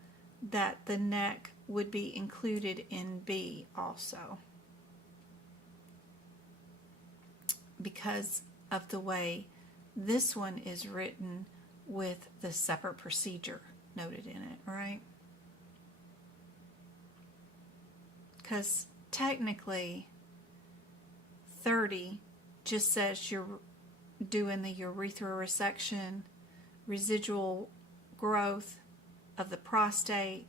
that the neck would be included in B also, because of the way this one is written with the separate procedure noted in it, right? Because technically 30 just says you're doing the urethral resection, residual growth of the prostate,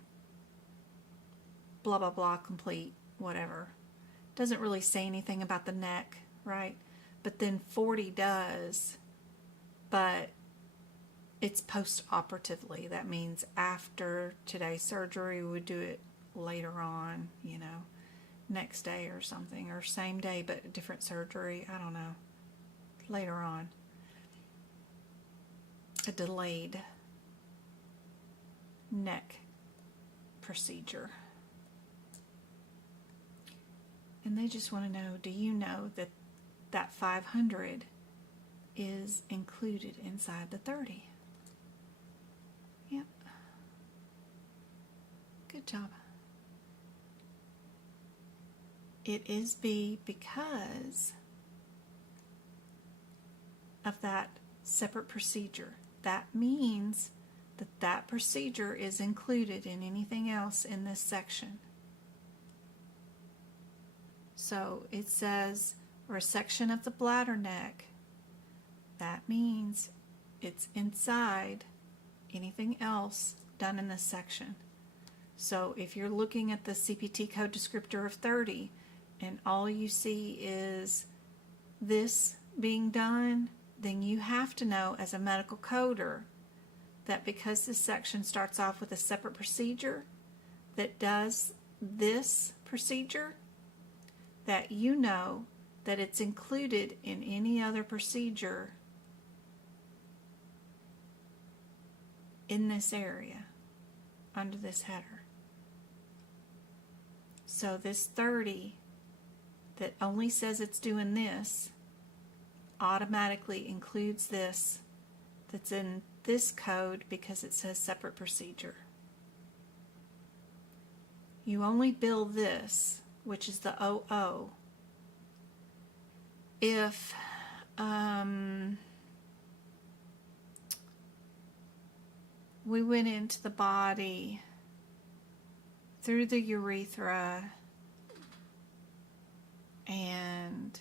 blah blah blah, complete, whatever. Doesn't really say anything about the neck, right? But then 40 does, but it's post-operatively. That means after today's surgery, we would do it later on, next day or something, or same day but a different surgery, I don't know, later on. A delayed neck procedure. And they just want to know, do you know that that 500 is included inside the 30? Yep. Good job. It is B because of that separate procedure. That means that that procedure is included in anything else in this section. So it says resection of the bladder neck. That means it's inside anything else done in this section. So if you're looking at the CPT code descriptor of 30 and all you see is this being done, then you have to know as a medical coder that because this section starts off with a separate procedure that does this procedure, that you know that it's included in any other procedure in this area under this header. So this 30 that only says it's doing this automatically includes this that's in this code because it says separate procedure. You only bill this, which is the 00, if we went into the body through the urethra and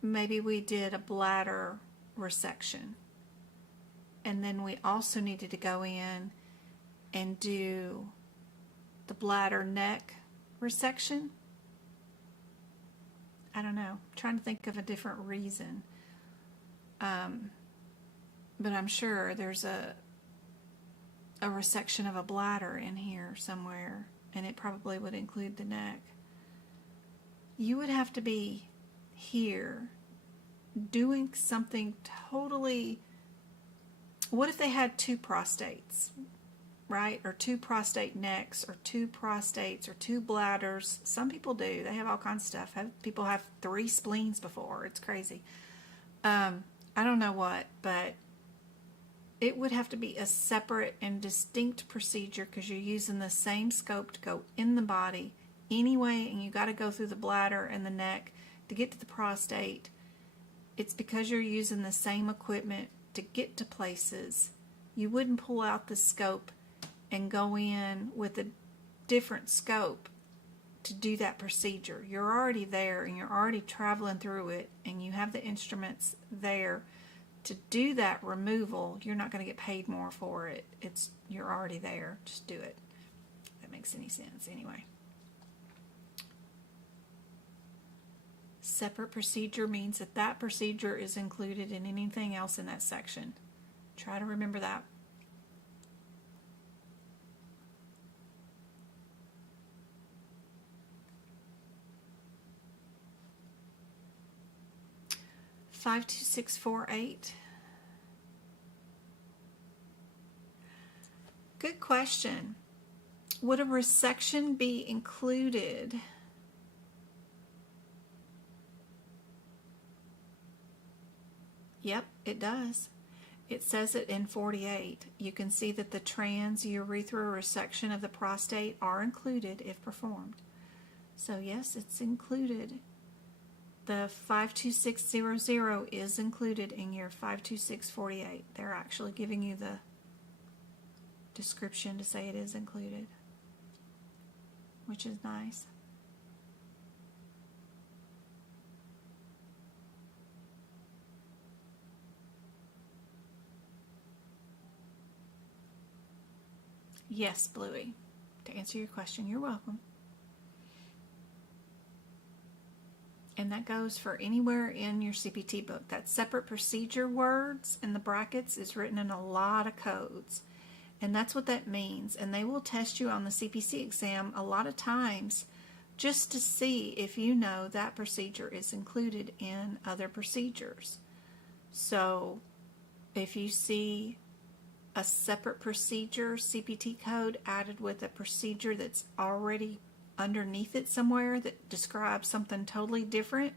maybe we did a bladder resection, and then we also needed to go in and do the bladder neck resection. I don't know. I'm trying to think of a different reason. But I'm sure there's a resection of a bladder in here somewhere, and it probably would include the neck. You would have to be here doing something totally... What if they had two prostates, right? Or two prostate necks, or two prostates, or two bladders? Some people do. They have all kinds of stuff. People have 3 spleens before. It's crazy. I don't know what, but it would have to be a separate and distinct procedure because you're using the same scope to go in the body anyway, and you got to go through the bladder and the neck to get to the prostate. It's because you're using the same equipment to get to places. You wouldn't pull out the scope and go in with a different scope to do that procedure. You're already there and you're already traveling through it, and you have the instruments there to do that removal. You're not going to get paid more for it. You're already there. Just do it. If that makes any sense anyway. Separate procedure means that procedure is included in anything else in that section. Try to remember that. Five two six four eight. Good question. Would a resection be included? Yep, it does. It says it in 48. You can see that the transurethral resection of the prostate are included if performed. So yes, it's included. The 52600 is included in your 52648. They're actually giving you the description to say it is included, which is nice. Yes, Bluey. To answer your question, you're welcome. And that goes for anywhere in your CPT book. That separate procedure words in the brackets is written in a lot of codes. And that's what that means. And they will test you on the CPC exam a lot of times just to see if you know that procedure is included in other procedures. So if you see a separate procedure CPT code added with a procedure that's already underneath it somewhere that describes something totally different,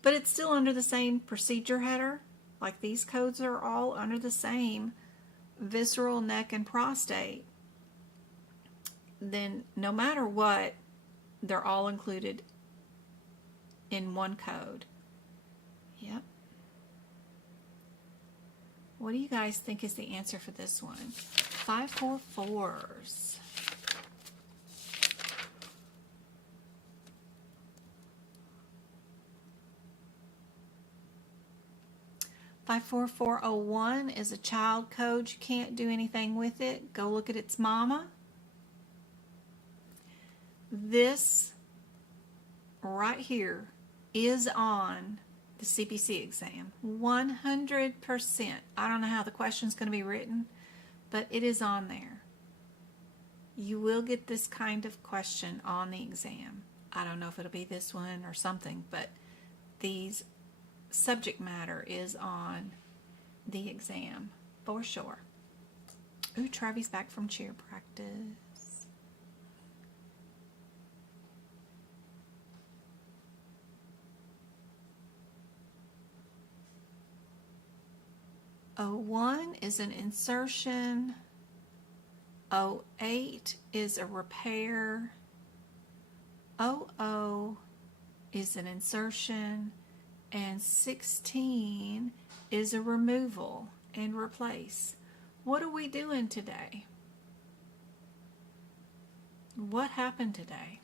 but it's still under the same procedure header, like these codes are all under the same visceral, neck, and prostate, then no matter what, they're all included in one code. Yep. What do you guys think is the answer for this one? 544s. Five 5401 is a child code. You can't do anything with it. Go look at its mama. This right here is on the CPC exam. 100%. I don't know how the question's going to be written, but it is on there. You will get this kind of question on the exam. I don't know if it'll be this one or something, but these subject matter is on the exam for sure. Ooh, Travis back from cheer practice. O1 is an insertion. 08 is a repair. 00 is an insertion. And 16 is a removal and replace. What are we doing today? What happened today?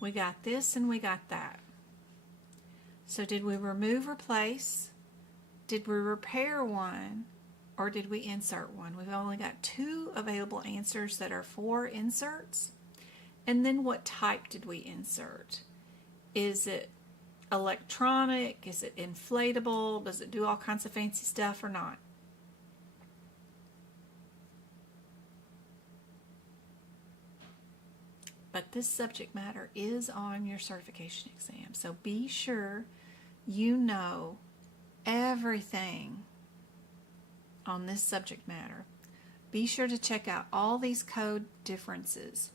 We got this and we got that. So did we remove, replace? Did we repair one? Or did we insert one? We've only got 2 available answers that are 4 inserts. And then what type did we insert? Is it electronic? Is it inflatable? Does it do all kinds of fancy stuff or not? But this subject matter is on your certification exam. So be sure you know everything on this subject matter. Be sure to check out all these code differences.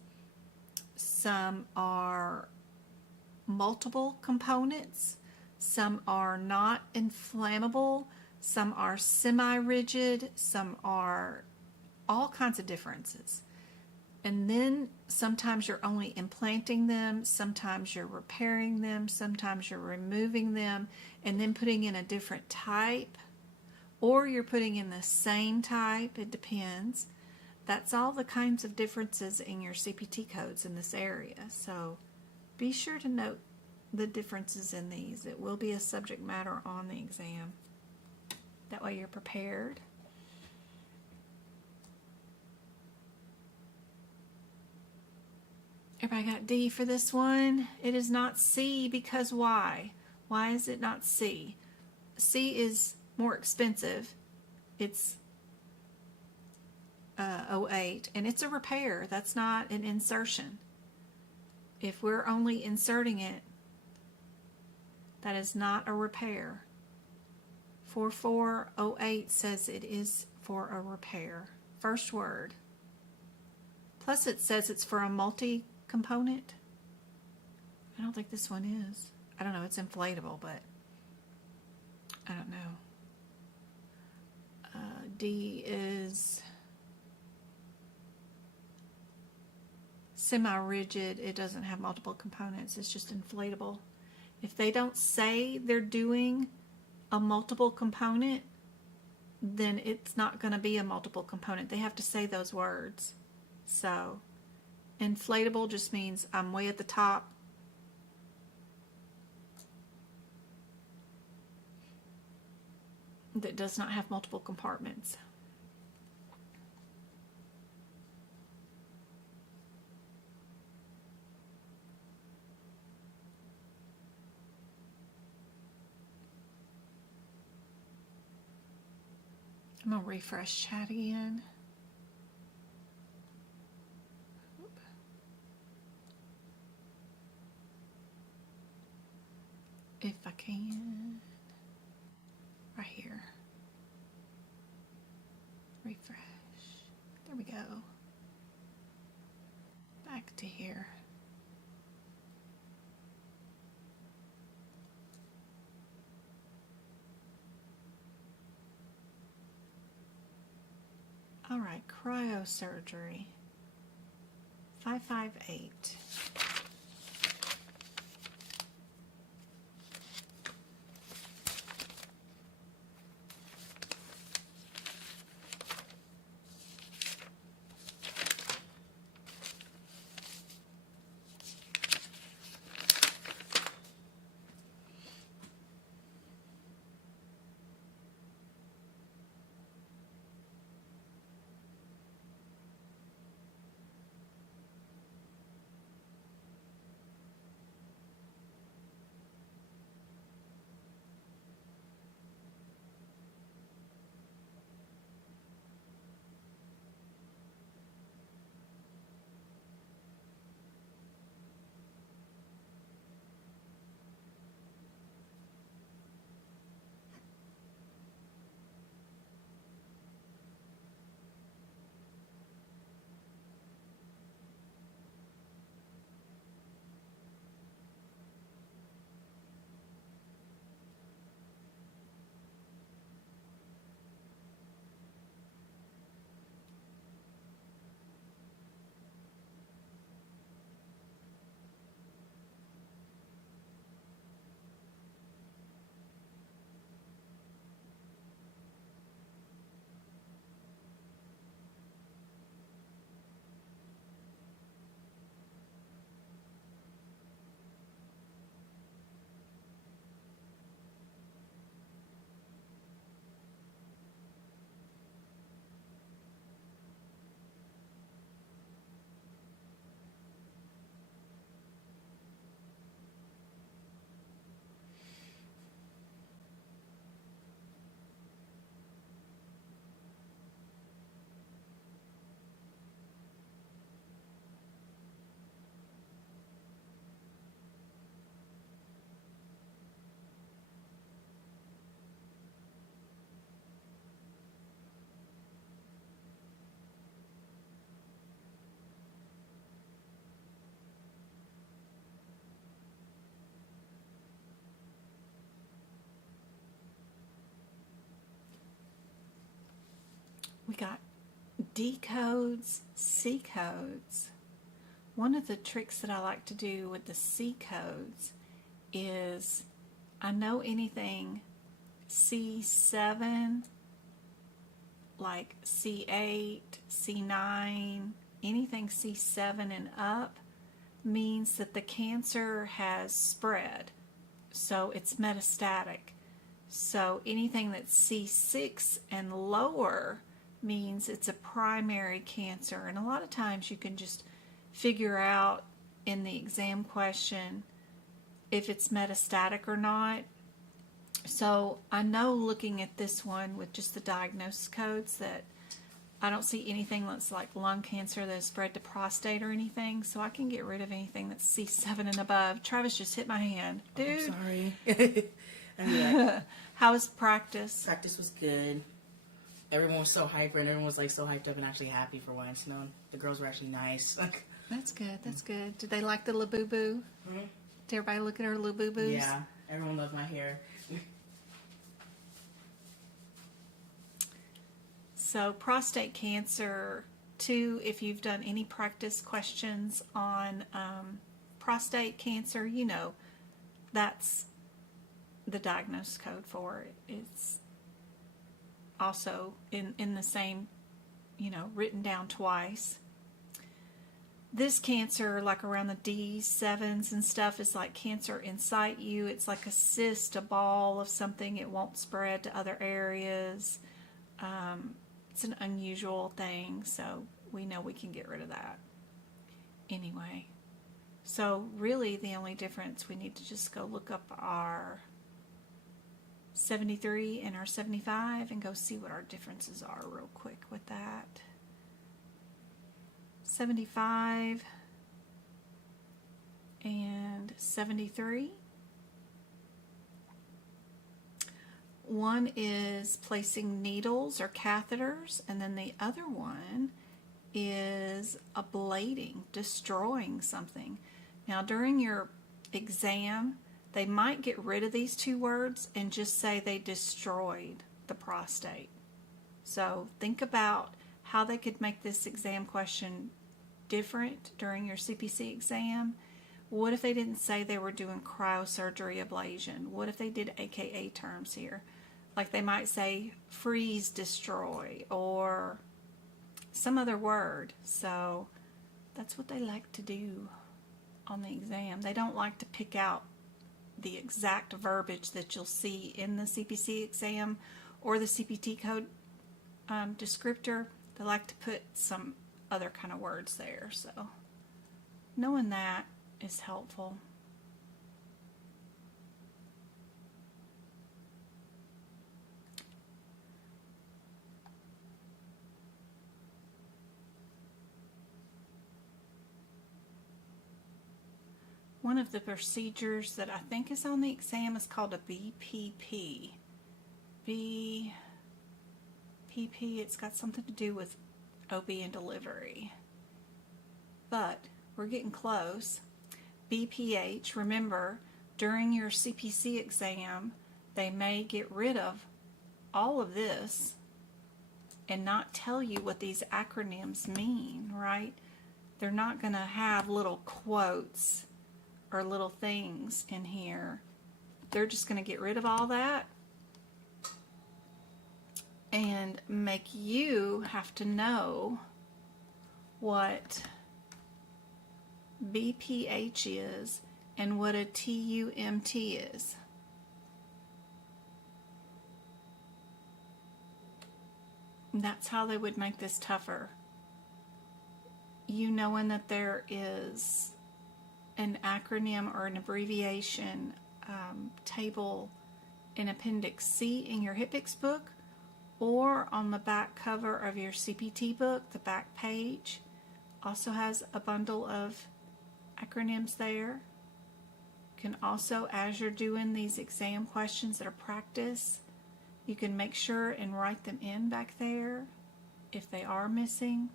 Some are multiple components, some are not inflammable, some are semi-rigid, some are all kinds of differences. And then sometimes you're only implanting them, sometimes you're repairing them, sometimes you're removing them and then putting in a different type, or you're putting in the same type. It depends. That's all the kinds of differences in your CPT codes in this area. So be sure to note the differences in these. It will be a subject matter on the exam. That way you're prepared. Everybody got D for this one? It is not C because why? Why is it not C? C is more expensive. It's 08, and it's a repair. That's not an insertion. If we're only inserting it, that is not a repair. 4408 says it is for a repair. First word. Plus it says it's for a multi-component. I don't think this one is. I don't know, it's inflatable, but I don't know. D is semi-rigid. It doesn't have multiple components. It's just inflatable. If they don't say they're doing a multiple component, then it's not going to be a multiple component. They have to say those words. So inflatable just means I'm way at the top. That does not have multiple compartments. I'm going to refresh chat again. If I can. Right here. Refresh. There we go. Back to here. All right, cryosurgery. 558. We got D codes, C codes. One of the tricks that I like to do with the C codes is I know anything C7, like C8, C9, anything C7 and up means that the cancer has spread. So it's metastatic. So anything that's C6 and lower means it's a primary cancer. And a lot of times you can just figure out in the exam question if it's metastatic or not. So I know looking at this one with just the diagnosis codes that I don't see anything that's like lung cancer that has spread to prostate or anything, so I can get rid of anything that's C7 and above. Travis just hit my hand. Dude. I'm sorry. How was practice? Practice was good. Everyone was so hyper and everyone was like so hyped up and actually happy for once. No, the girls were actually nice. That's good. That's good. Did they like the little boo-boo? Mm-hmm. Did everybody look at her little boo-boos? Yeah, everyone loved my hair. So prostate cancer, too, if you've done any practice questions on prostate cancer, you know that's the diagnosis code for it. It's also in the same, you know, written down twice. This cancer, like around the D7s and stuff, is like cancer in situ. It's like a cyst, a ball of something. It won't spread to other areas. It's an unusual thing, so we know we can get rid of that. Anyway, so really the only difference, we need to just go look up our 73 and our 75 and go see what our differences are real quick with that. 75 and 73. One is placing needles or catheters, and then the other one is ablating, destroying something. Now, during your exam, they might get rid of these two words and just say they destroyed the prostate. So think about how they could make this exam question different during your CPC exam. What if they didn't say they were doing cryosurgery ablation? What if they did AKA terms here? Like they might say freeze, destroy, or some other word. So that's what they like to do on the exam. They don't like to pick out the exact verbiage that you'll see in the CPC exam or the CPT code descriptor. They like to put some other kind of words there. So knowing that is helpful. One of the procedures that I think is on the exam is called a BPP. BPP, it's got something to do with OB and delivery. But we're getting close. BPH, remember, during your CPC exam, they may get rid of all of this and not tell you what these acronyms mean, right? They're not going to have little quotes or little things in here. They're just going to get rid of all that and make you have to know what BPH is and what a TUMT is. And that's how they would make this tougher. You knowing that there is an acronym or an abbreviation table in Appendix C in your HIPICS book or on the back cover of your CPT book, the back page also has a bundle of acronyms there. You can also, as you're doing these exam questions that are practice, you can make sure and write them in back there if they are missing.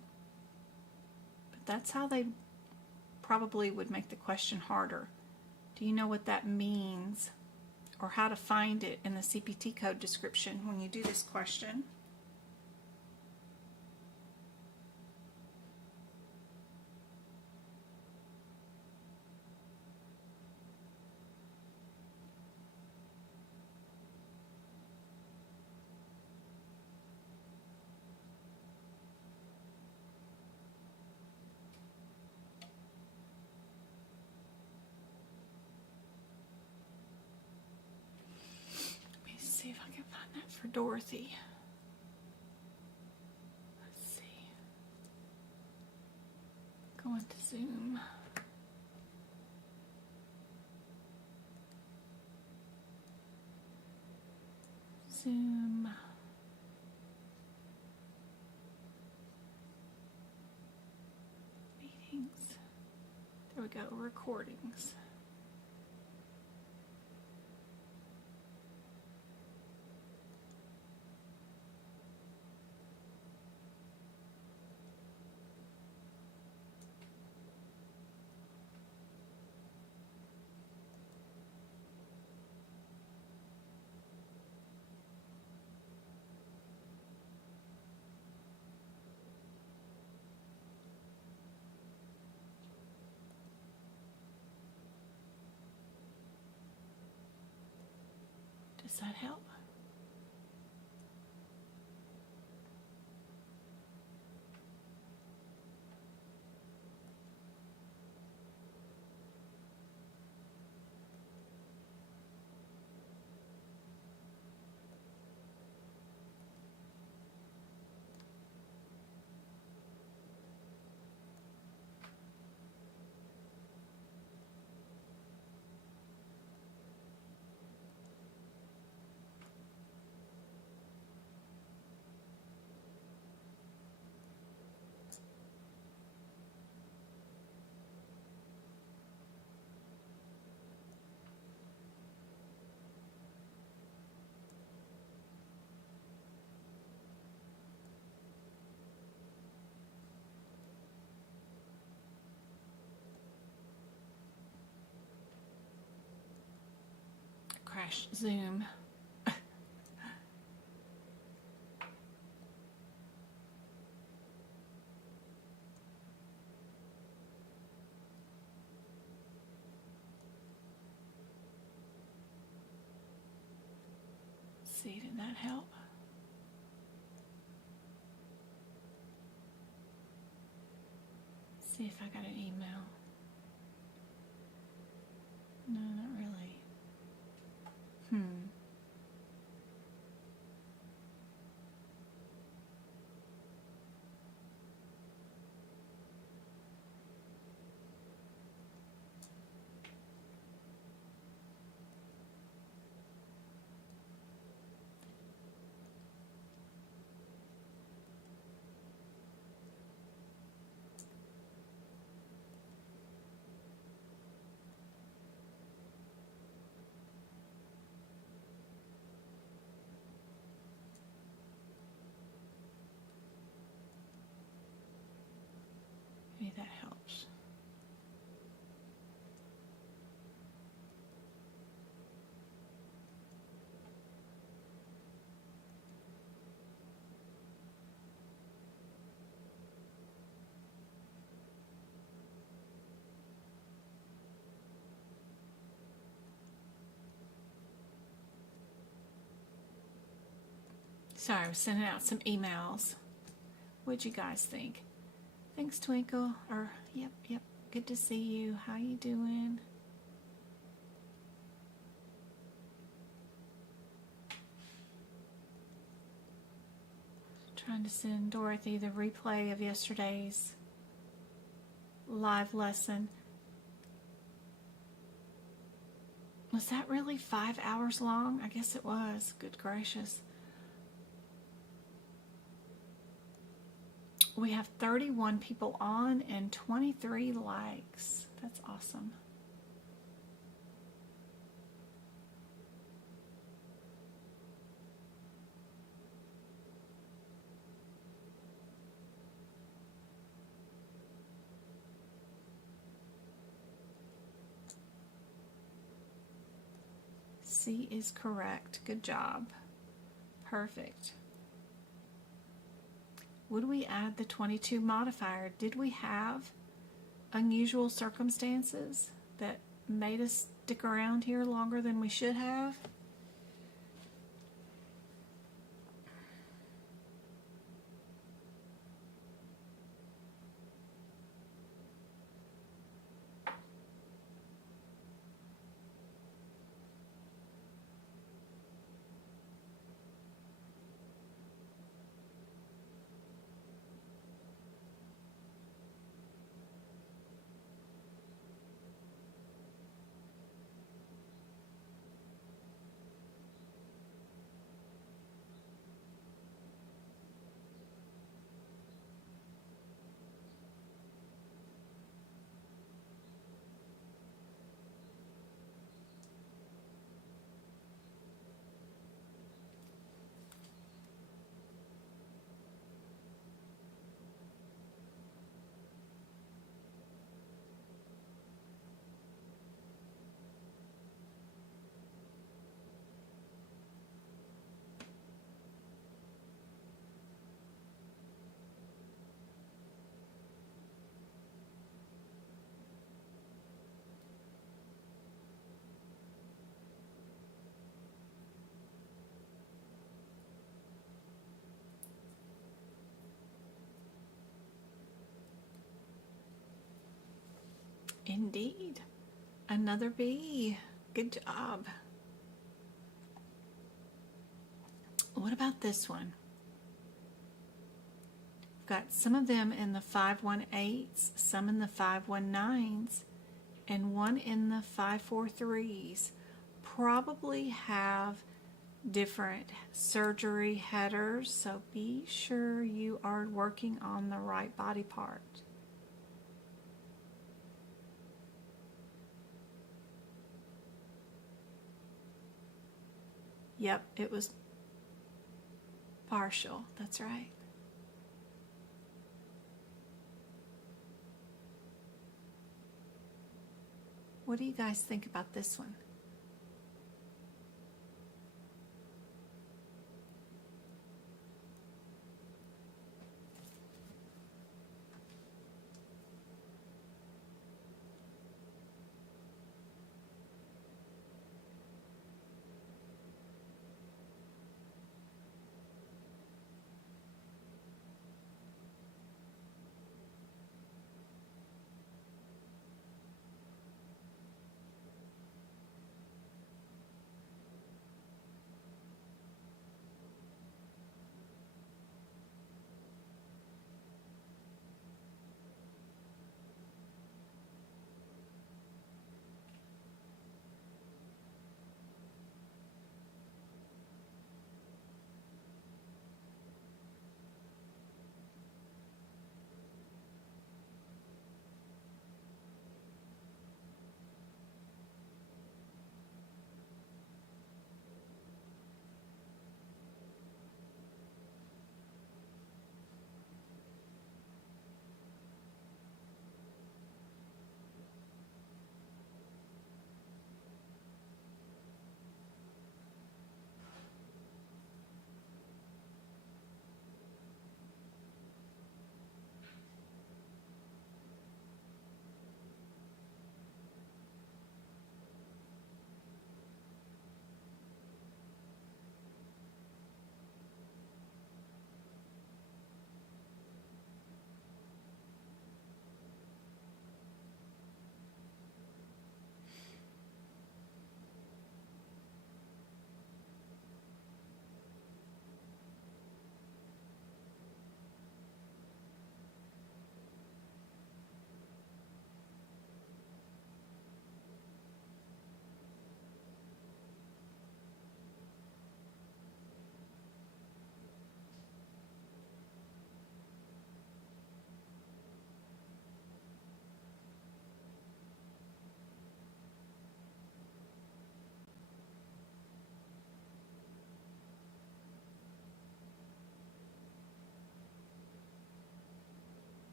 But that's how they probably would make the question harder. Do you know what that means or how to find it in the CPT code description when you do this question? Dorothy. Let's see. Going to Zoom. Zoom. Meetings. There we go. Recordings. Does that help? Crash Zoom. See, did that help? See if I got an email. No, not really. Maybe that helps. Sorry, I was sending out some emails. What'd you guys think? Thanks, Twinkle. Yep. Good to see you. How you doing? Trying to send Dorothy the replay of yesterday's live lesson. Was that really 5 hours long? I guess it was. Good gracious. We have 31 people on and 23 likes. That's awesome. C is correct. Good job. Perfect. Would we add the 22 modifier? Did we have unusual circumstances that made us stick around here longer than we should have? Indeed. Another B. Good job. What about this one? We've got some of them in the 518s, some in the 519s, and one in the 543s. Probably have different surgery headers, so be sure you are working on the right body part. Yep, it was partial. That's right. What do you guys think about this one?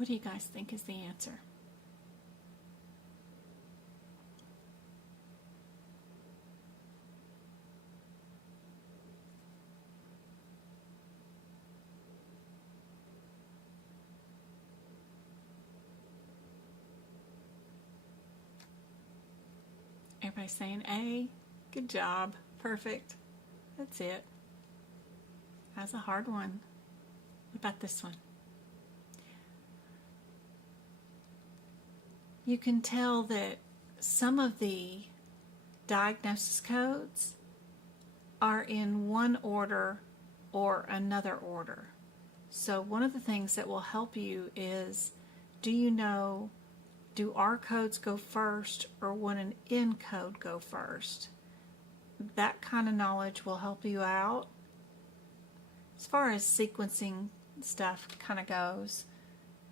What do you guys think is the answer? Everybody's saying A. Good job. Perfect. That's it. That's a hard one. What about this one? You can tell that some of the diagnosis codes are in one order or another order. So one of the things that will help you is, do you know, do R codes go first or would an N code go first? That kind of knowledge will help you out. As far as sequencing stuff kind of goes,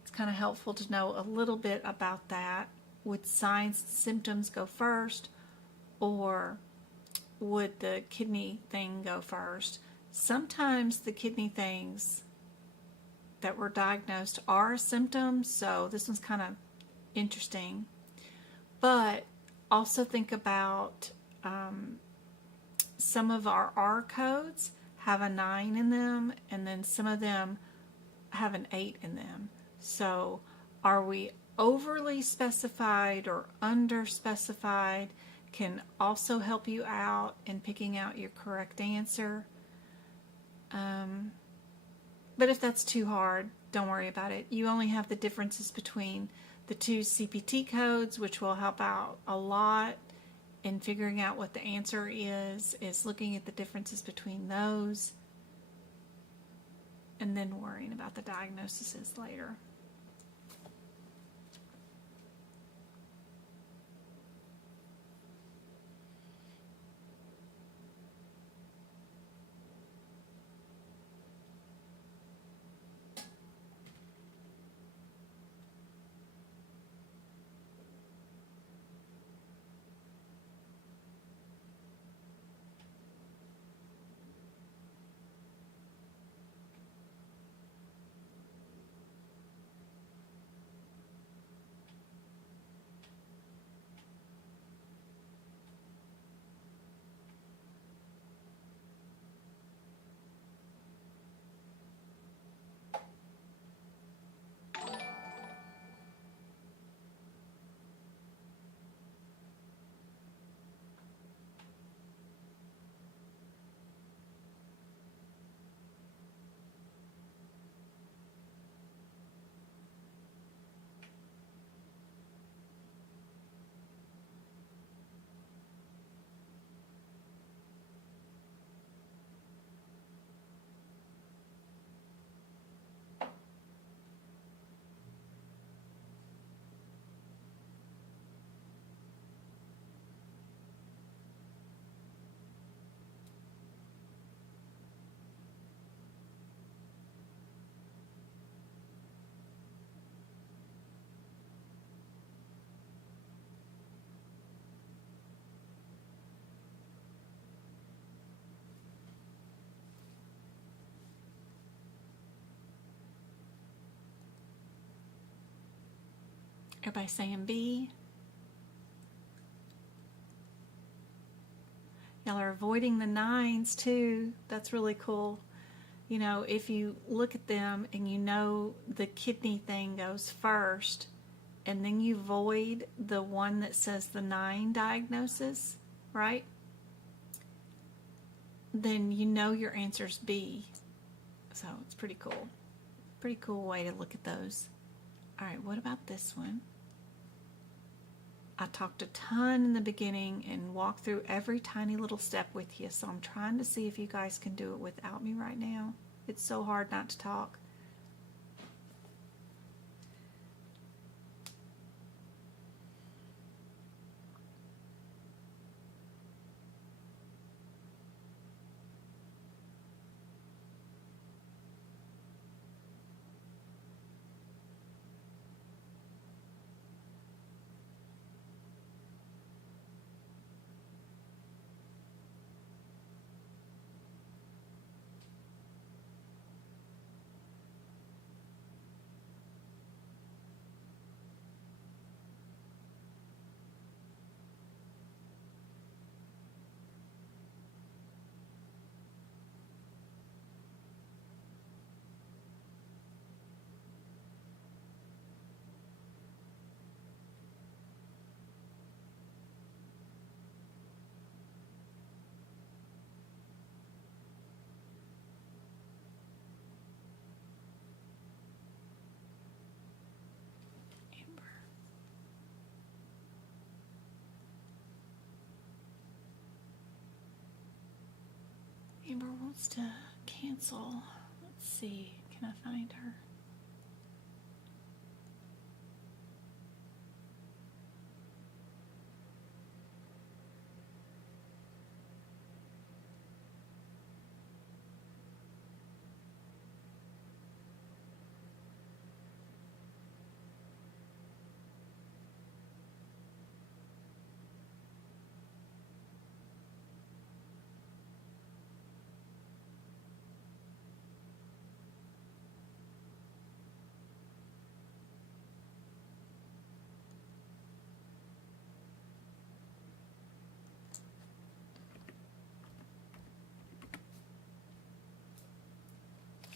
it's kind of helpful to know a little bit about that. Would signs and symptoms go first, or would the kidney thing go first? Sometimes the kidney things that were diagnosed are symptoms, so this one's kind of interesting. But also think about some of our R codes have a 9 in them, and then some of them have an 8 in them. So are we overly specified or under specified? Can also help you out in picking out your correct answer. But if that's too hard, don't worry about it. You only have the differences between the two CPT codes, which will help out a lot in figuring out what the answer is looking at the differences between those and then worrying about the diagnoses later. Everybody saying B? Y'all are avoiding the 9s too. That's really cool. You know, if you look at them and you know the kidney thing goes first, and then you void the one that says the 9 diagnosis, right? Then you know your answer's B. So it's pretty cool. Pretty cool way to look at those. All right, what about this one? I talked a ton in the beginning and walked through every tiny little step with you, so I'm trying to see if you guys can do it without me right now. It's so hard not to talk. Amber wants to cancel. Let's see. Can I find her?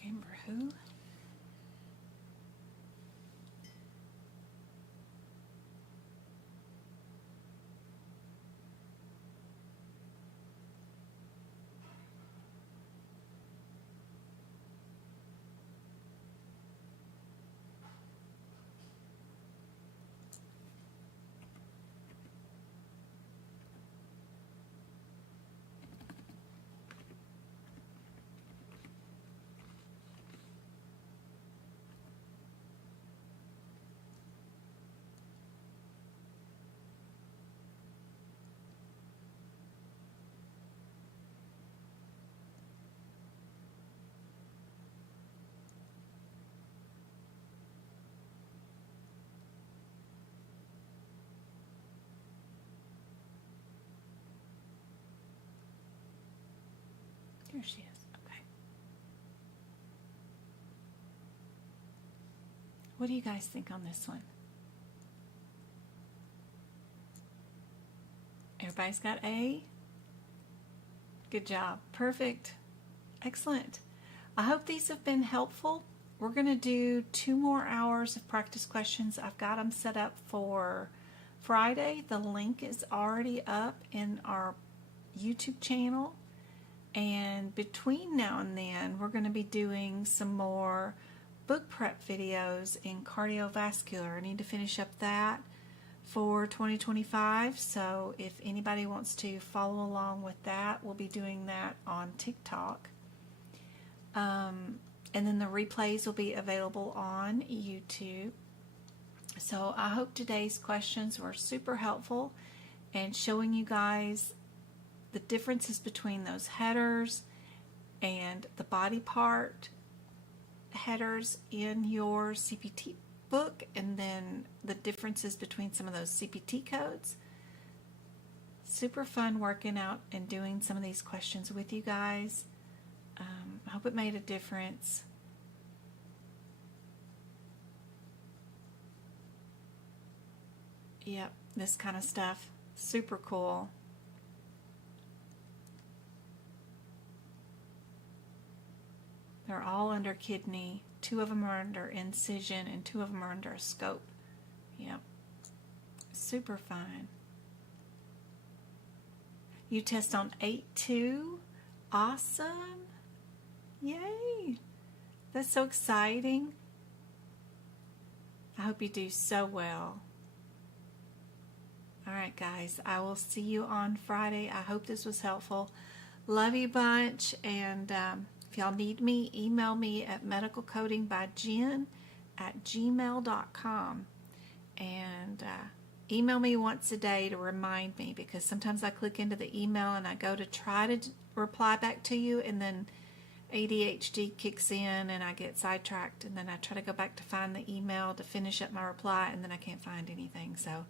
Amber who? Here she is. Okay. What do you guys think on this one? Everybody's got A? Good job. Perfect. Excellent. I hope these have been helpful. We're going to do 2 more hours of practice questions. I've got them set up for Friday. The link is already up in our YouTube channel. And between now and then, we're going to be doing some more book prep videos in cardiovascular. I need to finish up that for 2025. So if anybody wants to follow along with that, we'll be doing that on TikTok. And then the replays will be available on YouTube. So I hope today's questions were super helpful and showing you guys the differences between those headers and the body part headers in your CPT book, and then the differences between some of those CPT codes. Super fun working out and doing some of these questions with you guys. I hope it made a difference. Yep, this kind of stuff. Super cool. They're all under kidney. 2 of them are under incision and 2 of them are under a scope. Yep. Super fun. You test on 8/2. Awesome. Yay. That's so exciting. I hope you do so well. All right, guys. I will see you on Friday. I hope this was helpful. Love you bunch. And if y'all need me, email me at medicalcodingbyjen@gmail.com. And email me once a day to remind me, because sometimes I click into the email and I go to try to reply back to you, and then ADHD kicks in and I get sidetracked, and then I try to go back to find the email to finish up my reply, and then I can't find anything. So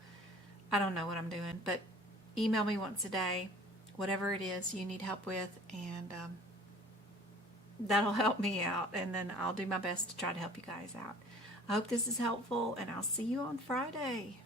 I don't know what I'm doing, but email me once a day, whatever it is you need help with, and that'll help me out, and then I'll do my best to try to help you guys out. I hope this is helpful, and I'll see you on Friday.